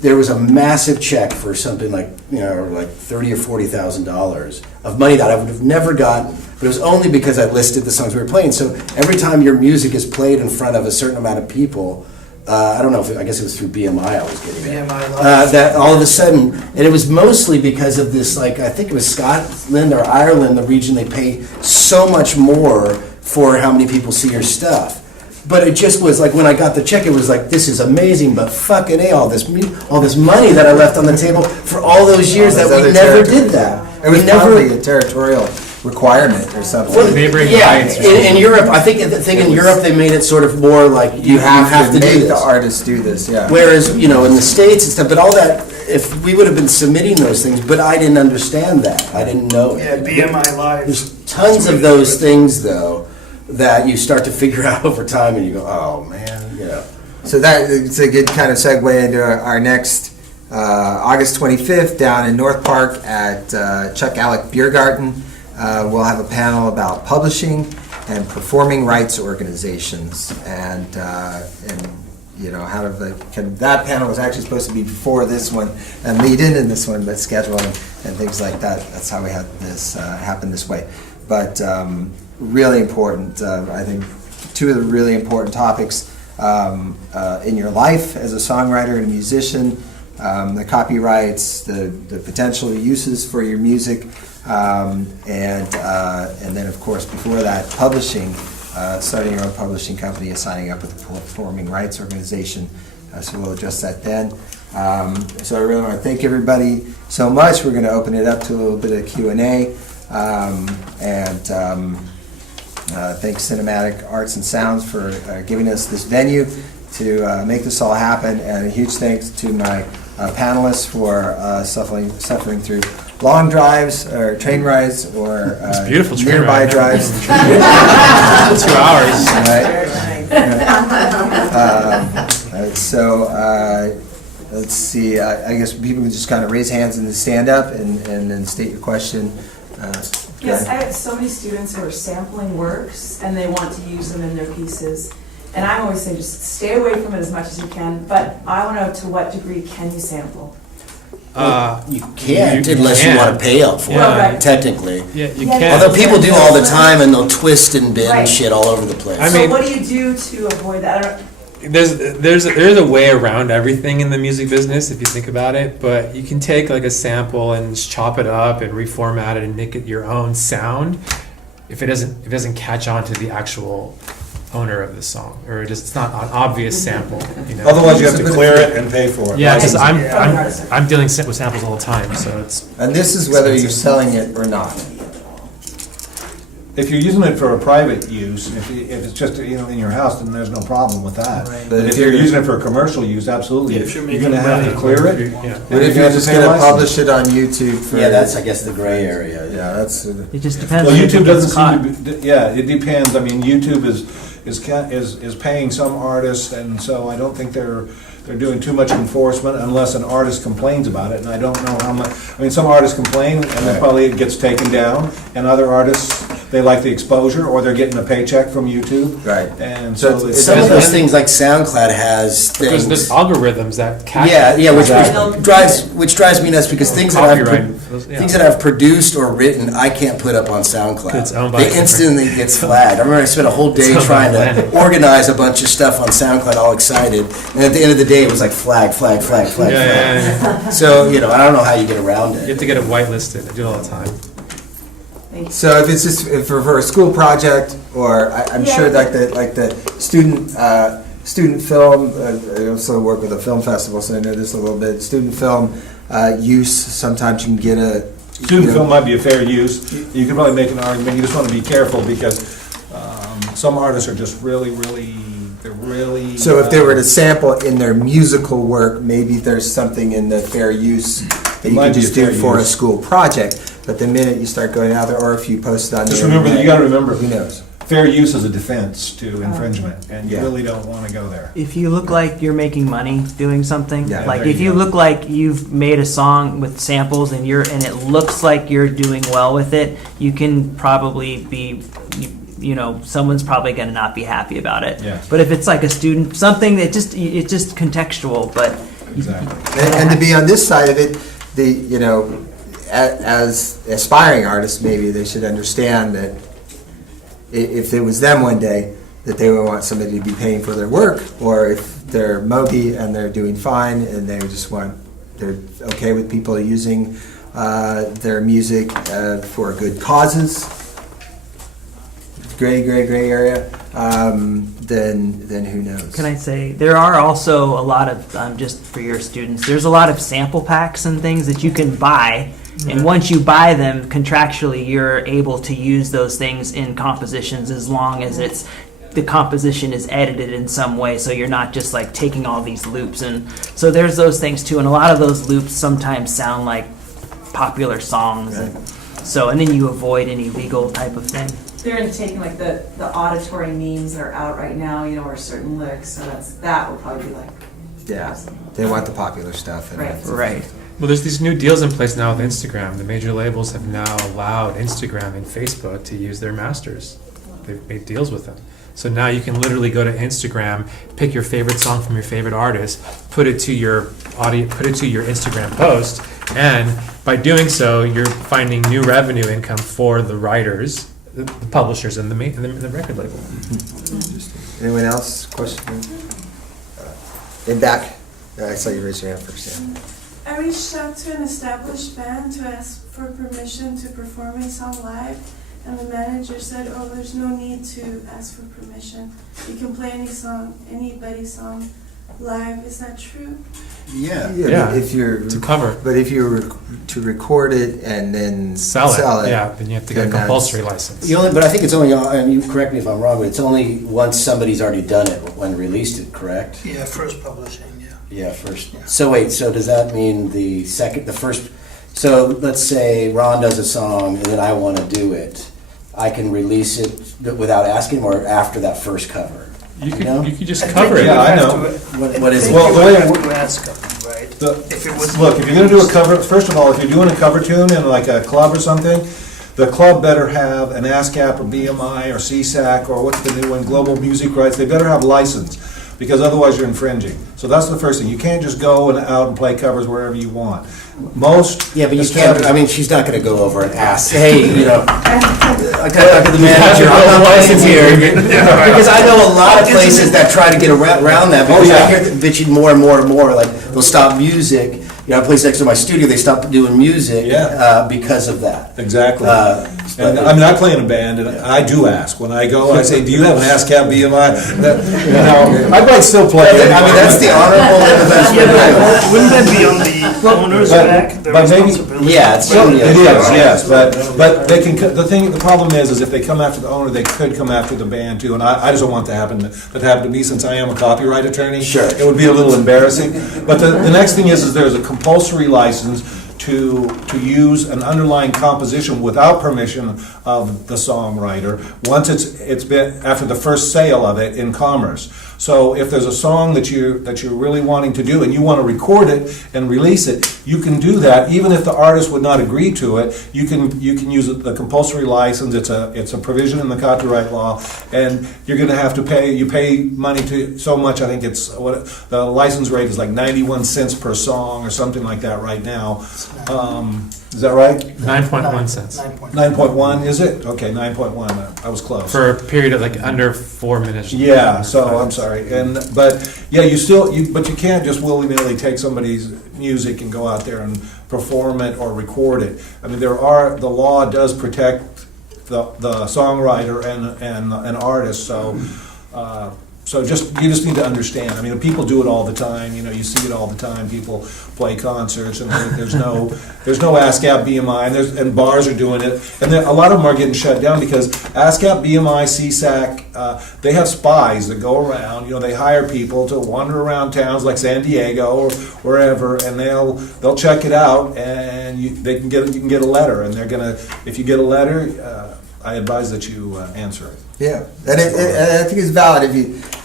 there was a massive check for something like, you know, like $30,000 or $40,000 of money that I would have never gotten. But it was only because I listed the songs we were playing. So every time your music is played in front of a certain amount of people, I don't know if I guess it was through BMI I was getting it. That all of a sudden, and it was mostly because of this, like, I think it was Scotland or Ireland, the region, they pay so much more for how many people see your stuff. But it just was like, when I got the check, it was like, this is amazing, but fucking A, all this money that I left on the table for all those years that we never did that. It was probably a territorial requirement or something. Well, Neighboring yeah, rights or in Europe, I think the thing in Europe, they made it sort of more like You have to do make this. the artists do this, yeah. Whereas, you know, in the States and stuff, but all that, if we would have been submitting those things, but I didn't understand that. I didn't know Yeah, it. BMI Live. There's tons of those things, though, that you start to figure out over time, and you go, oh, man, you know. So that it's a good kind of segue into our next August 25th down in North Park at Chuck Alec Beer Garden. We'll have a panel about publishing and performing rights organizations, and you know, how that panel was actually supposed to be before this one and lead into this one, but scheduling and things like that. That's how we had this happen this way. But really important, I think, two of the really important topics in your life as a songwriter and a musician, the copyrights, the potential uses for your music, and then of course before that, publishing, starting your own publishing company and signing up with a performing rights organization. So we'll address that then. So I really want to thank everybody so much. We're going to open it up to a little bit of Q&A, thanks Cinematic Arts and Sounds for giving us this venue to make this all happen, and a huge thanks to my panelists for suffering through long drives or train rides or beautiful train nearby ride. drives. 2 hours. Right. So let's see. I guess people can just kind of raise hands and then stand up and then state your question. Yes, I have so many students who are sampling works and they want to use them in their pieces. And I always say just stay away from it as much as you can, but I want to know to what degree can you sample? You can't you unless can. you want to pay up for Yeah. it, technically. Yeah, you Yeah, can. Although people do all the time, and they'll twist and bend Right. shit all over the place. I So mean- what do you do to avoid that? I don't, there's a way around everything in the music business if you think about it, but you can take like a sample and just chop it up and reformat it and make it your own sound if it doesn't catch on to the actual owner of the song, or it's not an obvious sample, you know. Otherwise, you have to clear it and pay for it. Yeah, because I'm dealing with samples all the time, so it's. And this is whether you're selling it or not. If you're using it for a private use, if it's just, you know, in your house, then there's no problem with that. Right. But if you're using it for a commercial use, absolutely, Yeah, if you're you're gonna making have to money. clear it. Yeah. But if you're just gonna publish it on YouTube for. Yeah, that's, I guess, the gray area. Yeah, that's. It just depends. Well, on if it YouTube gets doesn't caught. seem to be, yeah, it depends. I mean, YouTube is paying some artists, and so I don't think they're doing too much enforcement unless an artist complains about it, and I don't know how much. I mean, some artists complain, and then probably it gets taken down, and other artists, they like the exposure, or they're getting a paycheck from YouTube. Right. And So so it's- it's. Some of those things, like SoundCloud has Because there's things. algorithms that catch. Yeah, which Exactly. drives me nuts because things that Copyright. Yeah. things that I've produced or written, I can't put up on SoundCloud. It's owned by a They different- instantly gets flagged. I remember I spent a whole day It's owned by trying to Atlantic. organize a bunch of stuff on SoundCloud, all excited, and at the end of the day, it was like flag. Yeah. So, you know, I don't know how you get around You it. have to get it whitelisted. I do it all the time. So if it's just for a school project, or I'm sure like the student film, I also work with a film festival, so I know this a little bit. Student film use, sometimes you can get a Student film might be a fair use. You can probably make an argument. You just want to be careful because some artists are just really. So if they were to sample in their musical work, maybe there's something in the fair use that you Might can be just a fair do for a use. school project. But the minute you start going out there, or if you post it on Just the remember, internet, you got to remember, who knows? fair use is a defense to infringement, and you Yeah. really don't want to go there. If you look like you're making money doing something, Yeah, like there if you you go. look like you've made a song with samples and it looks like you're doing well with it, you can probably be, you know, someone's probably going to not be happy about it. Yeah. But if it's like a student, something that it's just contextual, but Exactly. And to be on this side of it, as aspiring artists, maybe they should understand that if it was them one day, that they would want somebody to be paying for their work, or if they're Moby and they're doing fine and they're okay with people using their music for good causes, gray area, then who knows? can I say there are also a lot of just for your students, there's a lot of sample packs and things that you can buy, and once you buy them contractually you're able to use those things in compositions as long as the composition is edited in some way, so you're not just like taking all these loops. And so there's those things too, and a lot of those loops sometimes sound like popular songs, and then you avoid any legal type of thing. They're into taking like the auditory memes that are out right now, you know, or certain licks, so that will probably be like. Yeah, they want the popular stuff. And Right. that's- Right. Well, there's these new deals in place now with Instagram. The major labels have now allowed Instagram and Facebook to use their masters. They've made deals with them. So now you can literally go to Instagram, pick your favorite song from your favorite artist, put it to your audience, put it to your Instagram post, and by doing so, you're finding new revenue income for the writers, the publishers, and the record label. Anyone else? Question? In back. I saw you raise your hand first. Yeah. I reached out to an established band to ask for permission to perform a song live, and the manager said, "Oh, there's no need to ask for permission. You can play anybody's song live." Is that true? Yeah. Yeah. But if you're To cover. But if you were to record it and then Sell it. Yeah, then you have to get a then that's- compulsory license. But I think it's only, and you correct me if I'm wrong, but it's only once somebody's already done it when released it, correct? Yeah, first publishing, yeah. Yeah, first. So wait, so does that mean so let's say Ron does a song and then I want to do it, I can release it without asking, or after that first cover? You could, No? you could just I cover think it. you Yeah, I would know. have to- What is I it? think Well, you the would way have it to ask them, right? If it was- Look, if you're gonna do a cover, first of all, if you're doing a cover tune in like a club or something, the club better have an ASCAP or BMI or CSAC or what's the new one, Global Music Rights, they better have license. because otherwise you're infringing. So that's the first thing. You can't just go and out and play covers wherever you want. Most Yeah, but you can't, I mean, she's not gonna go over and ask, hey, I got the manager, I'm not licensed here. Because I know a lot of places that try to get around that, because I hear them bitching more and more and more, like, they'll stop music. A place next to my studio, they stopped doing music because of that. Exactly. And I mean, I play in a band, and I do ask. When I go, I say, do you have an ASCAP BMI? I might still play. I mean, that's the honorable and the best way to do it. Wouldn't that be on the owner's back, the but maybe- responsibility? Yeah, it's Well, it is, yes, but they can, the problem is if they come after the owner, they could come after the band too, and I just don't want that to happen to me, since I am a copyright attorney. Sure. It would be a little embarrassing, but the next thing is there's a compulsory license to use an underlying composition without permission of the songwriter, once it's been, after the first sale of it in commerce. So if there's a song that you're really wanting to do and you want to record it and release it, you can do that, even if the artist would not agree to it. You can use the compulsory license. It's a provision in the copyright law, and you're going to have to pay. You pay money to so much. I think it's the license rate is like 91 cents per song or something like that right now. Is that right? 9.1 cents. 9.1, is it? Okay, 9.1. I was close. For a period of like under 4 minutes. Yeah, so I'm sorry, but you can't just willy-nilly take somebody's music and go out there and perform it or record it. I mean, the law does protect the songwriter and an artist, so you just need to understand. I mean, people do it all the time. You see it all the time. People play concerts, and there's no ASCAP BMI, and bars are doing it, and a lot of them are getting shut down because ASCAP BMI, CSAC, they have spies that go around. They hire people to wander around towns like San Diego or wherever, and they'll check it out, and you can get a letter, and if you get a letter, I advise that you answer it. Yeah, and I think it's valid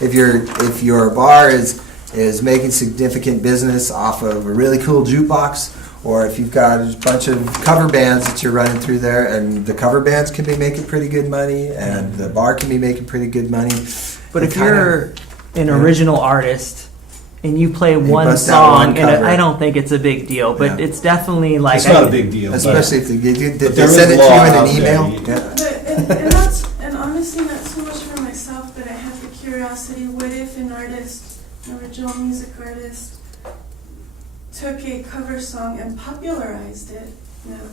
if your bar is making significant business off of a really cool jukebox, or if you've got a bunch of cover bands that you're running through there, and the cover bands can be making pretty good money, and the bar can be making pretty good money. But if you're an original artist and you play one bust out one song, and cover. I don't think it's a big deal, but Yeah. it's definitely like It's not a big deal, Especially if they there send is it to you law in out an email. there. Yeah. And honestly, not so much for myself, but I have the curiosity, what if an artist, an original music artist, took a cover song and popularized it?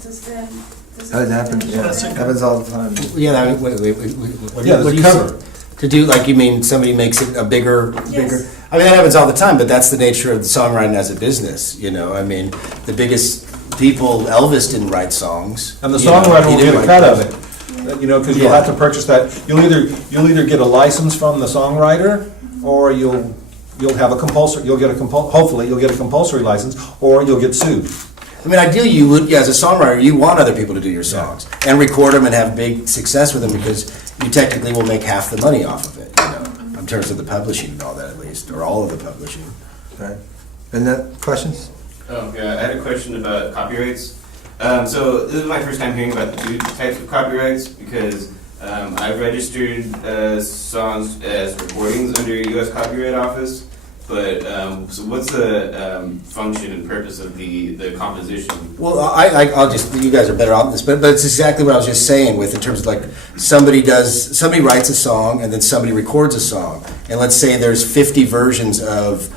Does it That happens. Yeah, That's a good- happens all the time. Yeah, wait, what Yeah, do you there's a cover. say? To do, like, you mean somebody makes it a bigger? Yes. I mean, that happens all the time, but that's the nature of the songwriting as a business, I mean, the biggest people, Elvis didn't write songs. And the He songwriter will didn't get a write cut of those. it, because you'll have to purchase that. You'll either get a license from the songwriter, or you'll have a compulsory. Hopefully you'll get a compulsory license, or you'll get sued. I mean, ideally, you would, as a songwriter, you want other people to do your songs and record them and have big success with them, because you technically will make half the money off of it, in terms of the publishing and all that, at least, or all of the publishing. Right. And that questions? Oh, yeah, I had a question about copyrights. So this is my first time hearing about the two types of copyrights, because I've registered songs as recordings under U.S. Copyright Office, but so what's the function and purpose of the composition? Well, I'll just, you guys are better off this, but it's exactly what I was just saying in terms of like somebody writes a song and then somebody records a song, and let's say there's 50 versions of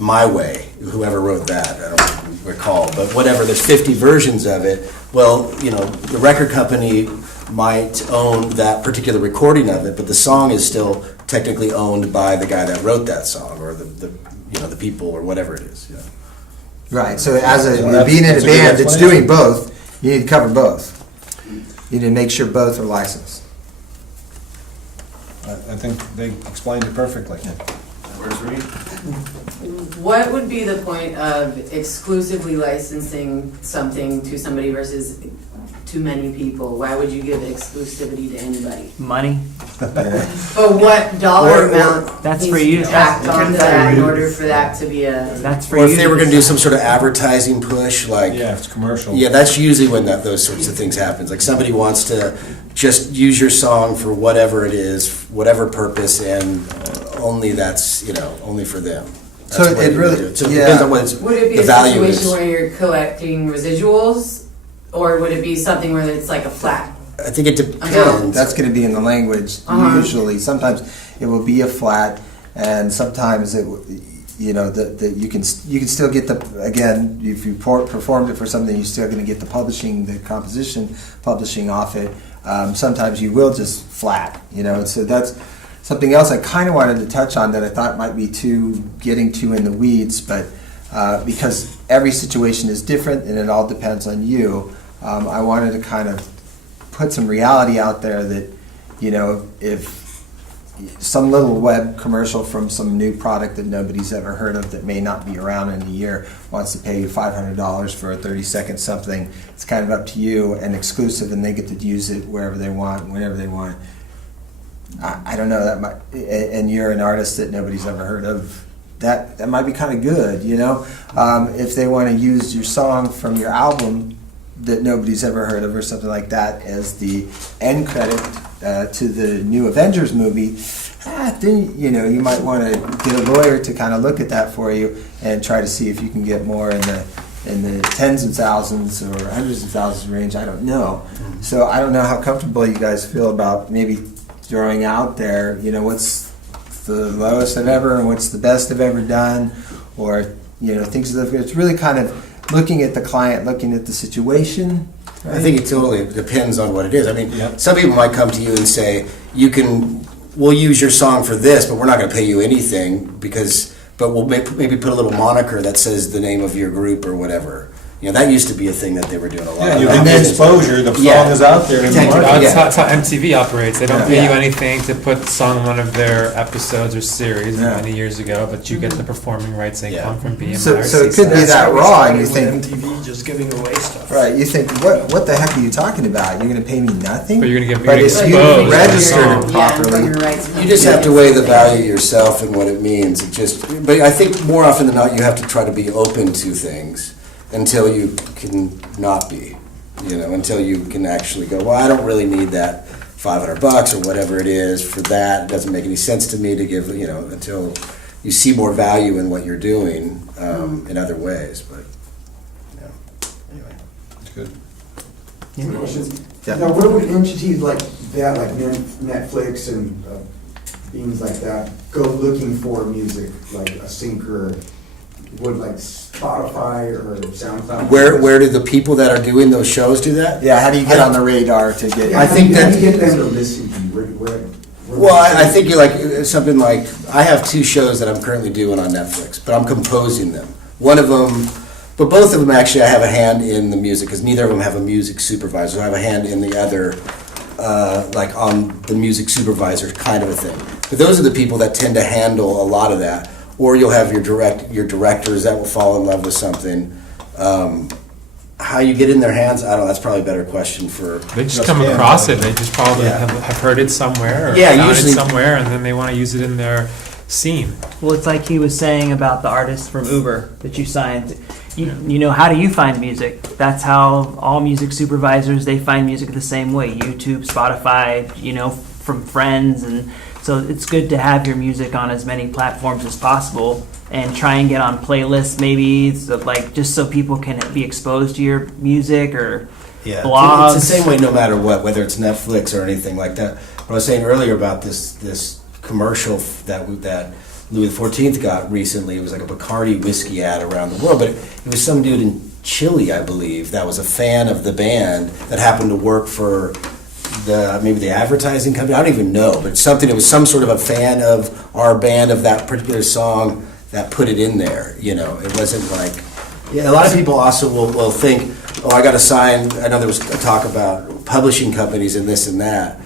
My Way, whoever wrote that, I don't recall, but whatever, there's 50 versions of it. Well, the record company might own that particular recording of it, but the song is still technically owned by the guy that wrote that song, or the people, or whatever it is. Yeah. Right. So being in that's a a good band that's explanation. doing both, you need to cover both. You need to make sure both are licensed. I think they explained it perfectly. That works for me. What would be the point of exclusively licensing something to somebody versus too many people? Why would you give exclusivity to anybody? money. But what dollar amount That's needs for to you. be tacked onto that in order for that to be a... That's for Or you. if they were going to do some sort of advertising push, like Yeah, if it's commercial. yeah, that's usually when those sorts of things happens. Like somebody wants to just use your song for whatever it is, whatever purpose, and only that's, only for them. That's So the way it to really- do it. So it yeah. depends on what it's, Would it be the a value situation is. where you're collecting residuals, or would it be something where it's like a flat? I think it depends. That's going to be in the language usually. Sometimes it will be a flat, and sometimes it, that you can still get the, again, if you performed it for something, you're still going to get the composition publishing off it. Sometimes you will just flat, So that's something else I kind of wanted to touch on that I thought might be getting too in the weeds, but because every situation is different and it all depends on you, I wanted to kind of put some reality out there that, if some little web commercial from some new product that nobody's ever heard of that may not be around in a year wants to pay you $500 for a 30-second something, it's kind of up to you and exclusive, and they get to use it wherever they want, whenever they want. I don't know, that might, and you're an artist that nobody's ever heard of, that might be kind of good, if they want to use your song from your album that nobody's ever heard of or something like that as the end credit to the new Avengers movie, then you might want to get a lawyer to kind of look at that for you and try to see if you can get more in the tens of thousands or hundreds of thousands range. I don't know. So I don't know how comfortable you guys feel about maybe throwing out there, what's the lowest I've ever and what's the best I've ever done, or things of the. It's really kind of looking at the client, looking at the situation. Right? I think it totally depends on what it is. I mean, some people might come to you and say, we'll use your song for this, but we're not going to pay you anything but we'll maybe put a little moniker that says the name of your group or whatever. That used to be a thing that they were doing a lot. Yeah, you get the exposure, the song is out there in the market. That's how MTV operates. They don't pay you anything to put the song on one of their episodes or series many years ago, but you get the performing rights income from BMI. So it could be that raw, and you think MTV just giving away stuff. right. You think, what the heck are you talking about? You're going to pay me nothing? But you're going to But if get you exposed. registered it properly, You just have to weigh the value yourself and what it means. But I think more often than not, you have to try to be open to things until you can not be, until you can actually go, well, I don't really need that $500 or whatever it is for that. It doesn't make any sense to me to give, until you see more value in what you're doing in other ways. But, anyway. That's good. Yeah. Now, where would entities like that, like Netflix and things like that, go looking for music, like a syncer? Would like Spotify or SoundCloud? Where do the people that are doing those shows do that? yeah, how do you get on the radar to get? I think how that- do you get them to listen to you? Well, I think you're like something like, I have 2 shows that I'm currently doing on Netflix, but I'm composing them. One of them, but both of them actually I have a hand in the music, because neither of them have a music supervisor. I have a hand in the other, like on the music supervisor kind of a thing. But those are the people that tend to handle a lot of that. Or you'll have your directors that will fall in love with something. How you get in their hands, I don't know. That's probably a better question for. They just come across it. They just probably have heard it somewhere or found usually, it somewhere, and then they want to use it in their scene. Well, it's like he was saying about the artist from Uber that you signed. How do you find music? That's how all music supervisors, they find music the same way. YouTube, Spotify, from friends. And so it's good to have your music on as many platforms as possible and try and get on playlists maybe, so just so people can be exposed to your music or blogs. It's the same way no matter what, whether it's Netflix or anything like that. What I was saying earlier about this commercial that Louis XIV got recently, it was like a Bacardi whiskey ad around the world, but it was some dude in Chile, I believe, that was a fan of the band that happened to work for maybe the advertising company. I don't even know, but it was some sort of a fan of our band of that particular song that put it in there. It wasn't like, a lot of people also will think, oh, I got to sign. I know there was a talk about publishing companies and this and that.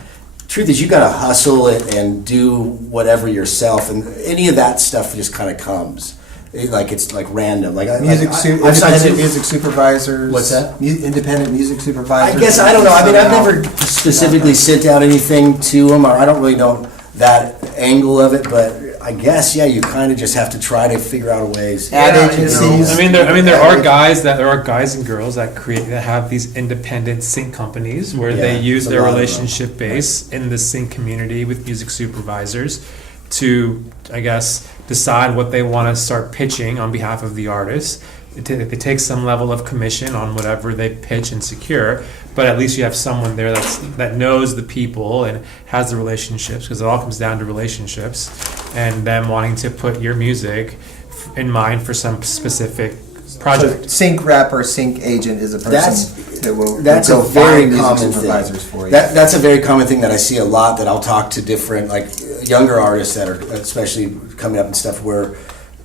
Truth is, you got to hustle it and do whatever yourself, and any of that stuff just kind of comes. It's like random. Independent music supervisors. What's that? Independent music supervisors. I guess I don't know. I mean, I've never specifically sent out anything to them, or I don't really know that angle of it. But I guess, yeah, you kind of just have to try to figure out ways. Ad Yeah, agencies. I mean, there are guys and girls that have these independent sync companies where they Yeah, use a their lot of them. relationship base in the sync community with music supervisors to, I guess, decide what they want to start pitching on behalf of the artist. They take some level of commission on whatever they pitch and secure, but at least you have someone there that knows the people and has the relationships, because it all comes down to relationships and them wanting to put your music in mind for some specific project. So sync rep or sync agent is a person that will That's go a very find music common supervisors thing. for you. That's a very common thing that I see a lot. That I'll talk to different, like, younger artists that are especially coming up and stuff, where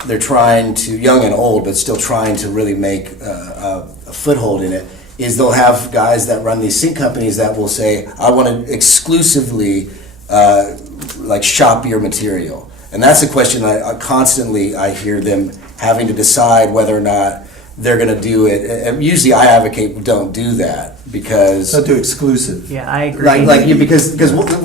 they're trying to, young and old, but still trying to really make a foothold in it. Is they'll have guys that run these sync companies that will say, I want to exclusively like shop your material. And that's a question I constantly hear them having to decide whether or not they're going to do it. And usually I advocate don't do that, because Don't do exclusive. Yeah, I agree. because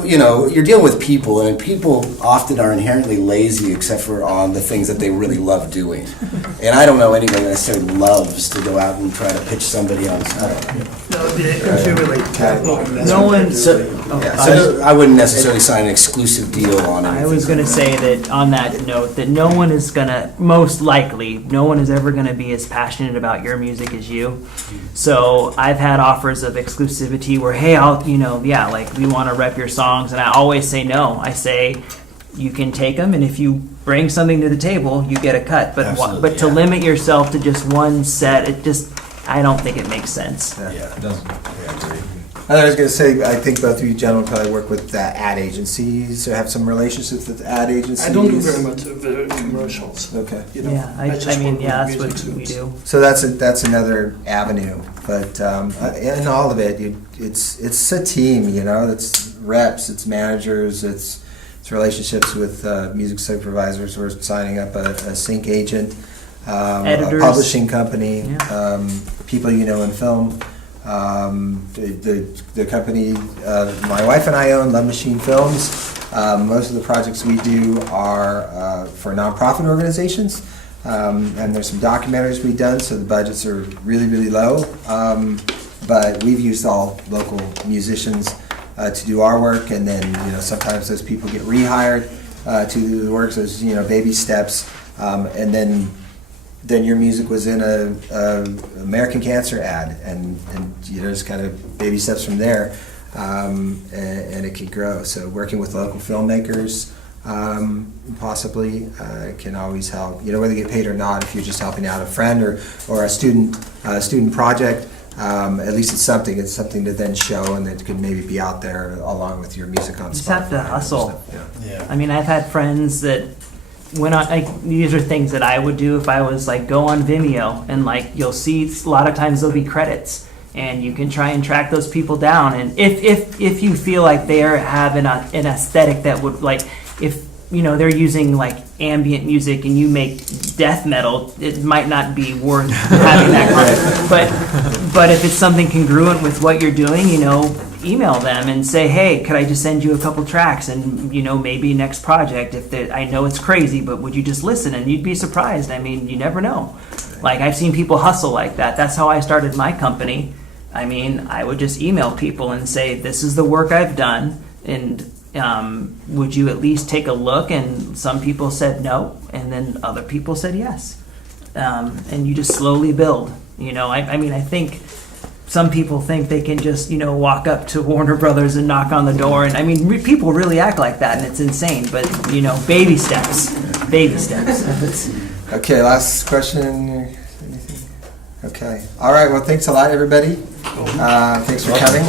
you know, you're dealing with people, and people often are inherently lazy except for on the things that they really love doing. And I don't know anybody that necessarily loves to go out and try to pitch somebody on. I don't know. No, if you really No one. So I wouldn't necessarily sign an exclusive deal on anything. I was going to say that on that note, that no one is going to, most likely, no one is ever going to be as passionate about your music as you. So I've had offers of exclusivity where, hey, we want to rep your songs. And I always say no. I say, you can take them, and if you bring something to the table, you get a cut. But Absolutely, to yeah. limit yourself to just one set, I don't think it makes sense. Yeah, it doesn't. Yeah, I agree. And I was going to say, I think both of you gentlemen probably work with ad agencies or have some relationships with ad agencies. I don't do very much of commercials. Okay. You know, Yeah, I just work with that's what music we students. do. So that's another avenue, but in all of it, it's a team. You know, it's reps, it's managers, it's relationships with music supervisors who are signing up a sync agent, a Editors. publishing company, Yeah. people you know in film. The company my wife and I own, Love Machine Films. Most of the projects we do are for nonprofit organizations. And there's some documentaries we've done, so the budgets are really, really low. But we've used all local musicians to do our work, and then sometimes those people get rehired to do the work. So it's baby steps, and then your music was in a American Cancer ad, and just kind of baby steps from there, and it can grow. So working with local filmmakers. Possibly can always help. Whether you get paid or not, if you're just helping out a friend or a student project, at least it's something. It's something to then show, and that could maybe be out there along with your music on Spotify. You just have to hustle. Yeah. I mean, I've had friends that went on, these are things that I would do if I was go on Vimeo, and you'll see a lot of times there'll be credits, and you can try and track those people down. And if you feel like they have an aesthetic that would if they're using ambient music and you make death metal, it might not be worth having that credit. But if it's something congruent with what you're doing, email them and say, hey, could I just send you a couple tracks, and maybe next project, I know it's crazy, but would you just listen? And you'd be surprised. I mean, you never know. I've seen people hustle like that. That's how I started my company. I mean, I would just email people and say, this is the work I've done, and would you at least take a look? And some people said no, and then other people said yes. And you just slowly build. I think some people think they can just, walk up to Warner Brothers and knock on the door. And I mean, people really act like that, and it's insane. But, baby steps. Baby steps. Okay, last question. Anything? Okay. All right. Well, thanks a lot, everybody. Thanks for coming.